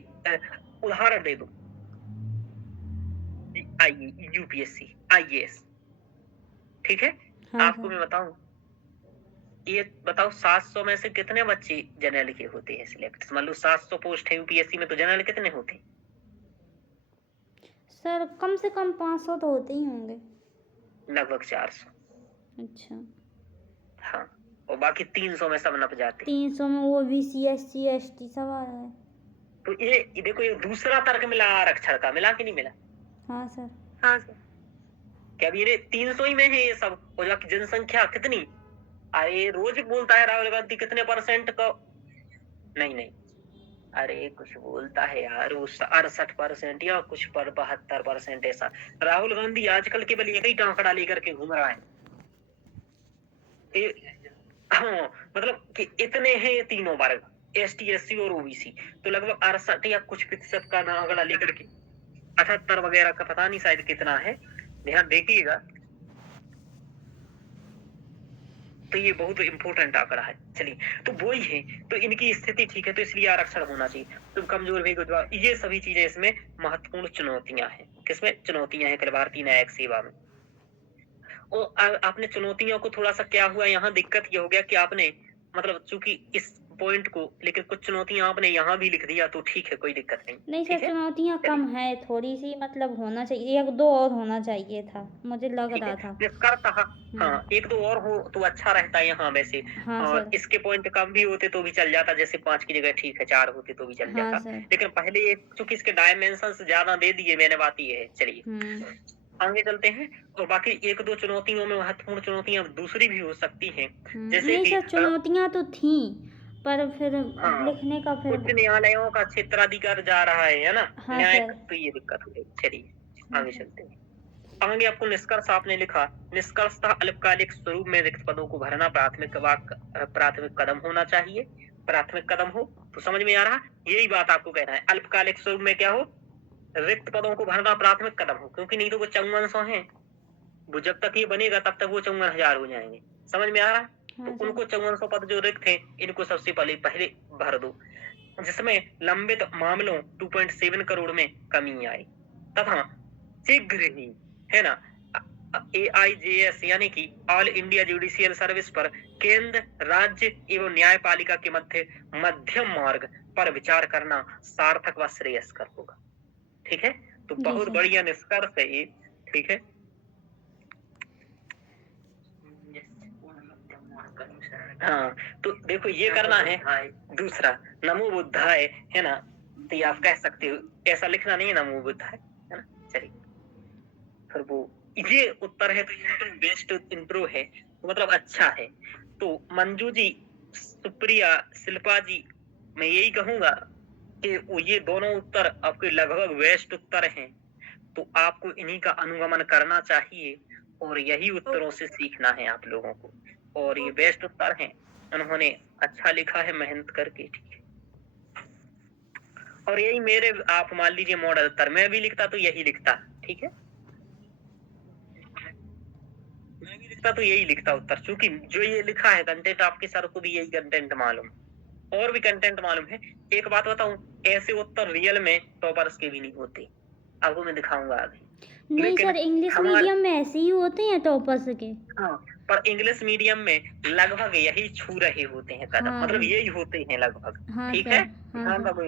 उदाहरण दे दो, यूपीएससी आईएएस, ठीक है, आपको मैं बताऊं, ये बताओ 700 में से कितने बच्चे जनरल के होते हैं सिलेक्ट। मान लो 700 पोस्ट है यूपीएससी में, तो जनरल कितने होते हैं? सर कम से कम 500 तो होते ही होंगे। लगभग 400। अच्छा। हाँ, और बाकी 300 में सब नप जाते हैं। 300 में वो बीसी एससी एसटी सब आ रहा है। तो ये देखो, ये दूसरा तर्क मिला आरक्षण का, मिला कि नहीं मिला? हाँ सर। हाँ सर। क्या अभी ये 300 ही में है ये सब, और बाकी जनसंख्या कितनी? अरे रोज बोलता है राहुल गांधी कितने परसेंट का, नहीं, अरे कुछ बोलता है यार, वो 68% या कुछ पर 72% ऐसा। राहुल गांधी आजकल केवल एक ही आंकड़ा लेकर के घूम रहा है। हाँ, मतलब कि इतने हैं ये तीनों वर्ग, एसटी एससी और ओबीसी, तो लगभग 68 या कुछ प्रतिशत का आंकड़ा लेकर के, 78 वगैरह का पता नहीं शायद कितना है, ध्यान देखिएगा। तो ये बहुत इंपॉर्टेंट आंकड़ा है। चलिए, तो वो ही है, तो इनकी स्थिति ठीक है, तो इसलिए आरक्षण होना चाहिए। तो कमजोर भी, ये सभी चीजें इसमें महत्वपूर्ण चुनौतियां हैं। किसमें चुनौतियां हैं? भारतीय न्यायिक सेवा में। और आपने चुनौतियों को थोड़ा-सा क्या हुआ यहाँ दिक्कत ये हो गया कि आपने मतलब चूँकि इस पॉइंट को लेकिन कुछ चुनौतियाँ आपने यहाँ भी लिख दिया तो ठीक है, कोई दिक्कत नहीं। नहीं सर, ठीक है? चुनौतियाँ कम चलिए, है, थोड़ी-सी मतलब होना चाहिए, 1-2 और होना चाहिए था, मुझे लग ठीक है। रहा था। निष्कर्षतः हुँ। हाँ, 1-2 और हो तो अच्छा रहता यहाँ वैसे हाँ और सर। इसके पॉइंट कम भी होते तो भी चल जाता, जैसे 5 की जगह ठीक है 4 होते तो भी चल हाँ जाता। सर। लेकिन पहले ये चूँकि इसके डायमेंशंस ज़्यादा दे दिए मैंने बात ये है। चलिए, हुँ। आगे चलते हैं और बाकी 1-2 चुनौतियों में महत्वपूर्ण चुनौतियाँ दूसरी भी हो सकती हैं। जैसे नहीं कि सर, चुनौतियाँ तो थीं, पर फिर हाँ, लिखने का फिर। उच्च न्यायालयों का क्षेत्राधिकार जा रहा है ना? हाँ न्यायिक सर। तो ये दिक्कत हो गई। चलिए, हाँ आगे सर। चलते हैं। आगे आपको निष्कर्ष आपने लिखा, निष्कर्षतः अल्पकालिक स्वरूप में रिक्त पदों को भरना प्राथमिक कदम होना चाहिए। प्राथमिक कदम हो, तो समझ में आ रहा? यही बात आपको कहना है। अल्पकालिक स्वरूप में क्या हो? रिक्त पदों को भरना प्राथमिक कदम हो, क्योंकि नहीं तो वो 5400 हैं। वो जब तक ये बनेगा तब तक वो 54,000 हो जाएँगे। समझ में आ रहा? तो हाँ सर। उनको 5400 पद जो रिक्त हैं, इनको सबसे पहले पहले भर दो, जिसमें लंबित मामलों 2.7 करोड़ में कमी आए तथा शीघ्र ही, है ना, AIJS यानी कि ऑल इंडिया जुडिशियल सर्विस पर केंद्र, राज्य एवं न्यायपालिका के मध्य मध्यम मार्ग पर विचार करना सार्थक व श्रेयस्कर होगा। ठीक है? तो जी बहुत सर। बढ़िया निष्कर्ष है ये। ठीक है? हाँ, तो देखो ये करना है। दूसरा नमो बुद्धाय, है ना? तो ये आप कह सकते हो, ऐसा लिखना नहीं है नमो बुद्धाय, है ना? चलिए, फिर वो ये उत्तर है तो ये तो बेस्ट इंट्रो है, तो मतलब अच्छा है। तो मंजू जी, सुप्रिया, शिल्पा जी, मैं यही कहूंगा कि वो ये दोनों उत्तर आपके लगभग बेस्ट उत्तर हैं, तो आपको इन्हीं का अनुगमन करना चाहिए और यही उत्तरों से सीखना है आप लोगों को। और ये बेस्ट उत्तर हैं, उन्होंने अच्छा लिखा है मेहनत करके। ठीक है, और यही मेरे आप मान लीजिए मॉडल उत्तर मैं भी लिखता तो यही लिखता। ठीक है, मैं भी लिखता तो यही लिखता उत्तर, क्योंकि जो ये लिखा है कंटेंट आपके सर को भी यही कंटेंट मालूम, और भी कंटेंट मालूम है। एक बात बताऊं, ऐसे उत्तर रियल में टॉपर्स के भी नहीं होते, आपको मैं दिखाऊंगा आगे। नहीं लेकिन सर, इंग्लिश हमारे मीडियम में ऐसे ही होते हैं टॉपर्स के। हाँ, पर इंग्लिश मीडियम में लगभग यही छू रहे होते हैं कदम, हाँ। मतलब यही होते हैं लगभग। हाँ ठीक सर। है, हाँ ध्यान सर। रखो,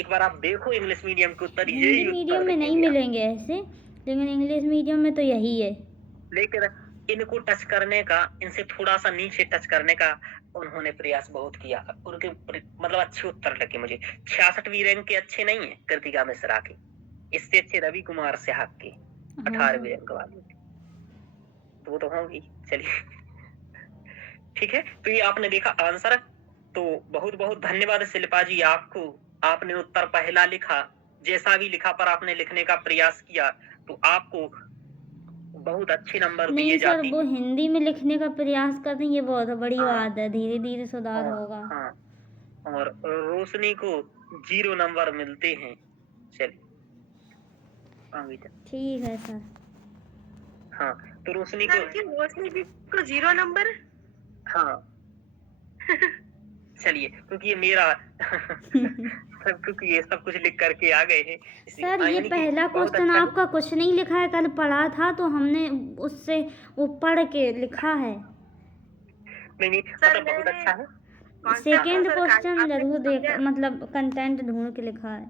एक बार आप देखो इंग्लिश मीडियम के उत्तर, हिंदी यही मीडियम उत्तर में नहीं देखेंगे आप। मिलेंगे ऐसे, लेकिन इंग्लिश मीडियम में तो यही है। लेकिन इनको टच करने का, इनसे थोड़ा सा नीचे टच करने का उन्होंने प्रयास बहुत किया। उनके मतलब अच्छे उत्तर लगे मुझे। 66वीं रैंक के अच्छे नहीं है कृतिका मिश्रा के, इससे अच्छे रवि कुमार सिहाग के हाँ 18वीं सर। रैंक वाले, तो वो तो होंगी। चलिए, ठीक है, तो ये आपने देखा आंसर। तो बहुत बहुत धन्यवाद शिल्पा जी आपको, आपने उत्तर पहला लिखा, जैसा भी लिखा पर आपने लिखने का प्रयास किया, तो आपको बहुत अच्छे नंबर दिए नहीं सर, जाते वो हैं। हिंदी में लिखने का प्रयास कर रही है, ये बहुत बड़ी हाँ, बात है, धीरे धीरे सुधार और होगा। हाँ, और रोशनी को 0 नंबर मिलते हैं। चलिए, आगे चल। ठीक है सर। हाँ, तो रोशनी को, सर, क्यों रोशनी जी को 0 नंबर? हाँ, चलिए, क्योंकि ये मेरा सब, क्योंकि ये सब कुछ लिख करके आ गए हैं सर, ये यानी कि पहला बहुत क्वेश्चन अच्छा है। आपका कुछ नहीं लिखा है, कल पढ़ा था तो हमने उससे वो पढ़ के लिखा है। नहीं सर, मतलब बहुत मैंने अच्छा है। कॉन्सेप्ट सेकेंड सर क्वेश्चन आपने जरूर देख, समझा? मतलब कंटेंट ढूंढ के लिखा है।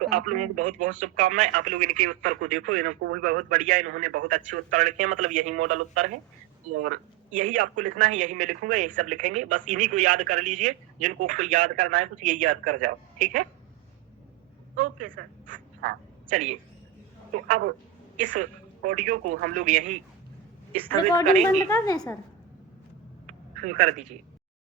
तो आप लोगों को बहुत बहुत शुभकामनाएं। आप लोग इनके उत्तर को देखो, इनको भी बहुत बढ़िया, इन्होंने बहुत अच्छे उत्तर लिखे हैं, मतलब यही मॉडल उत्तर है और यही आपको लिखना है, यही मैं लिखूंगा, यही सब लिखेंगे, बस इन्हीं को याद कर लीजिए। जिनको कोई याद करना है कुछ, यही याद कर जाओ। ठीक है, ओके सर। हाँ, चलिए, तो अब इस ऑडियो को हम लोग यही स्थगित रिकॉर्डिंग बंद करेंगे। कर दें सर? कर दीजिए।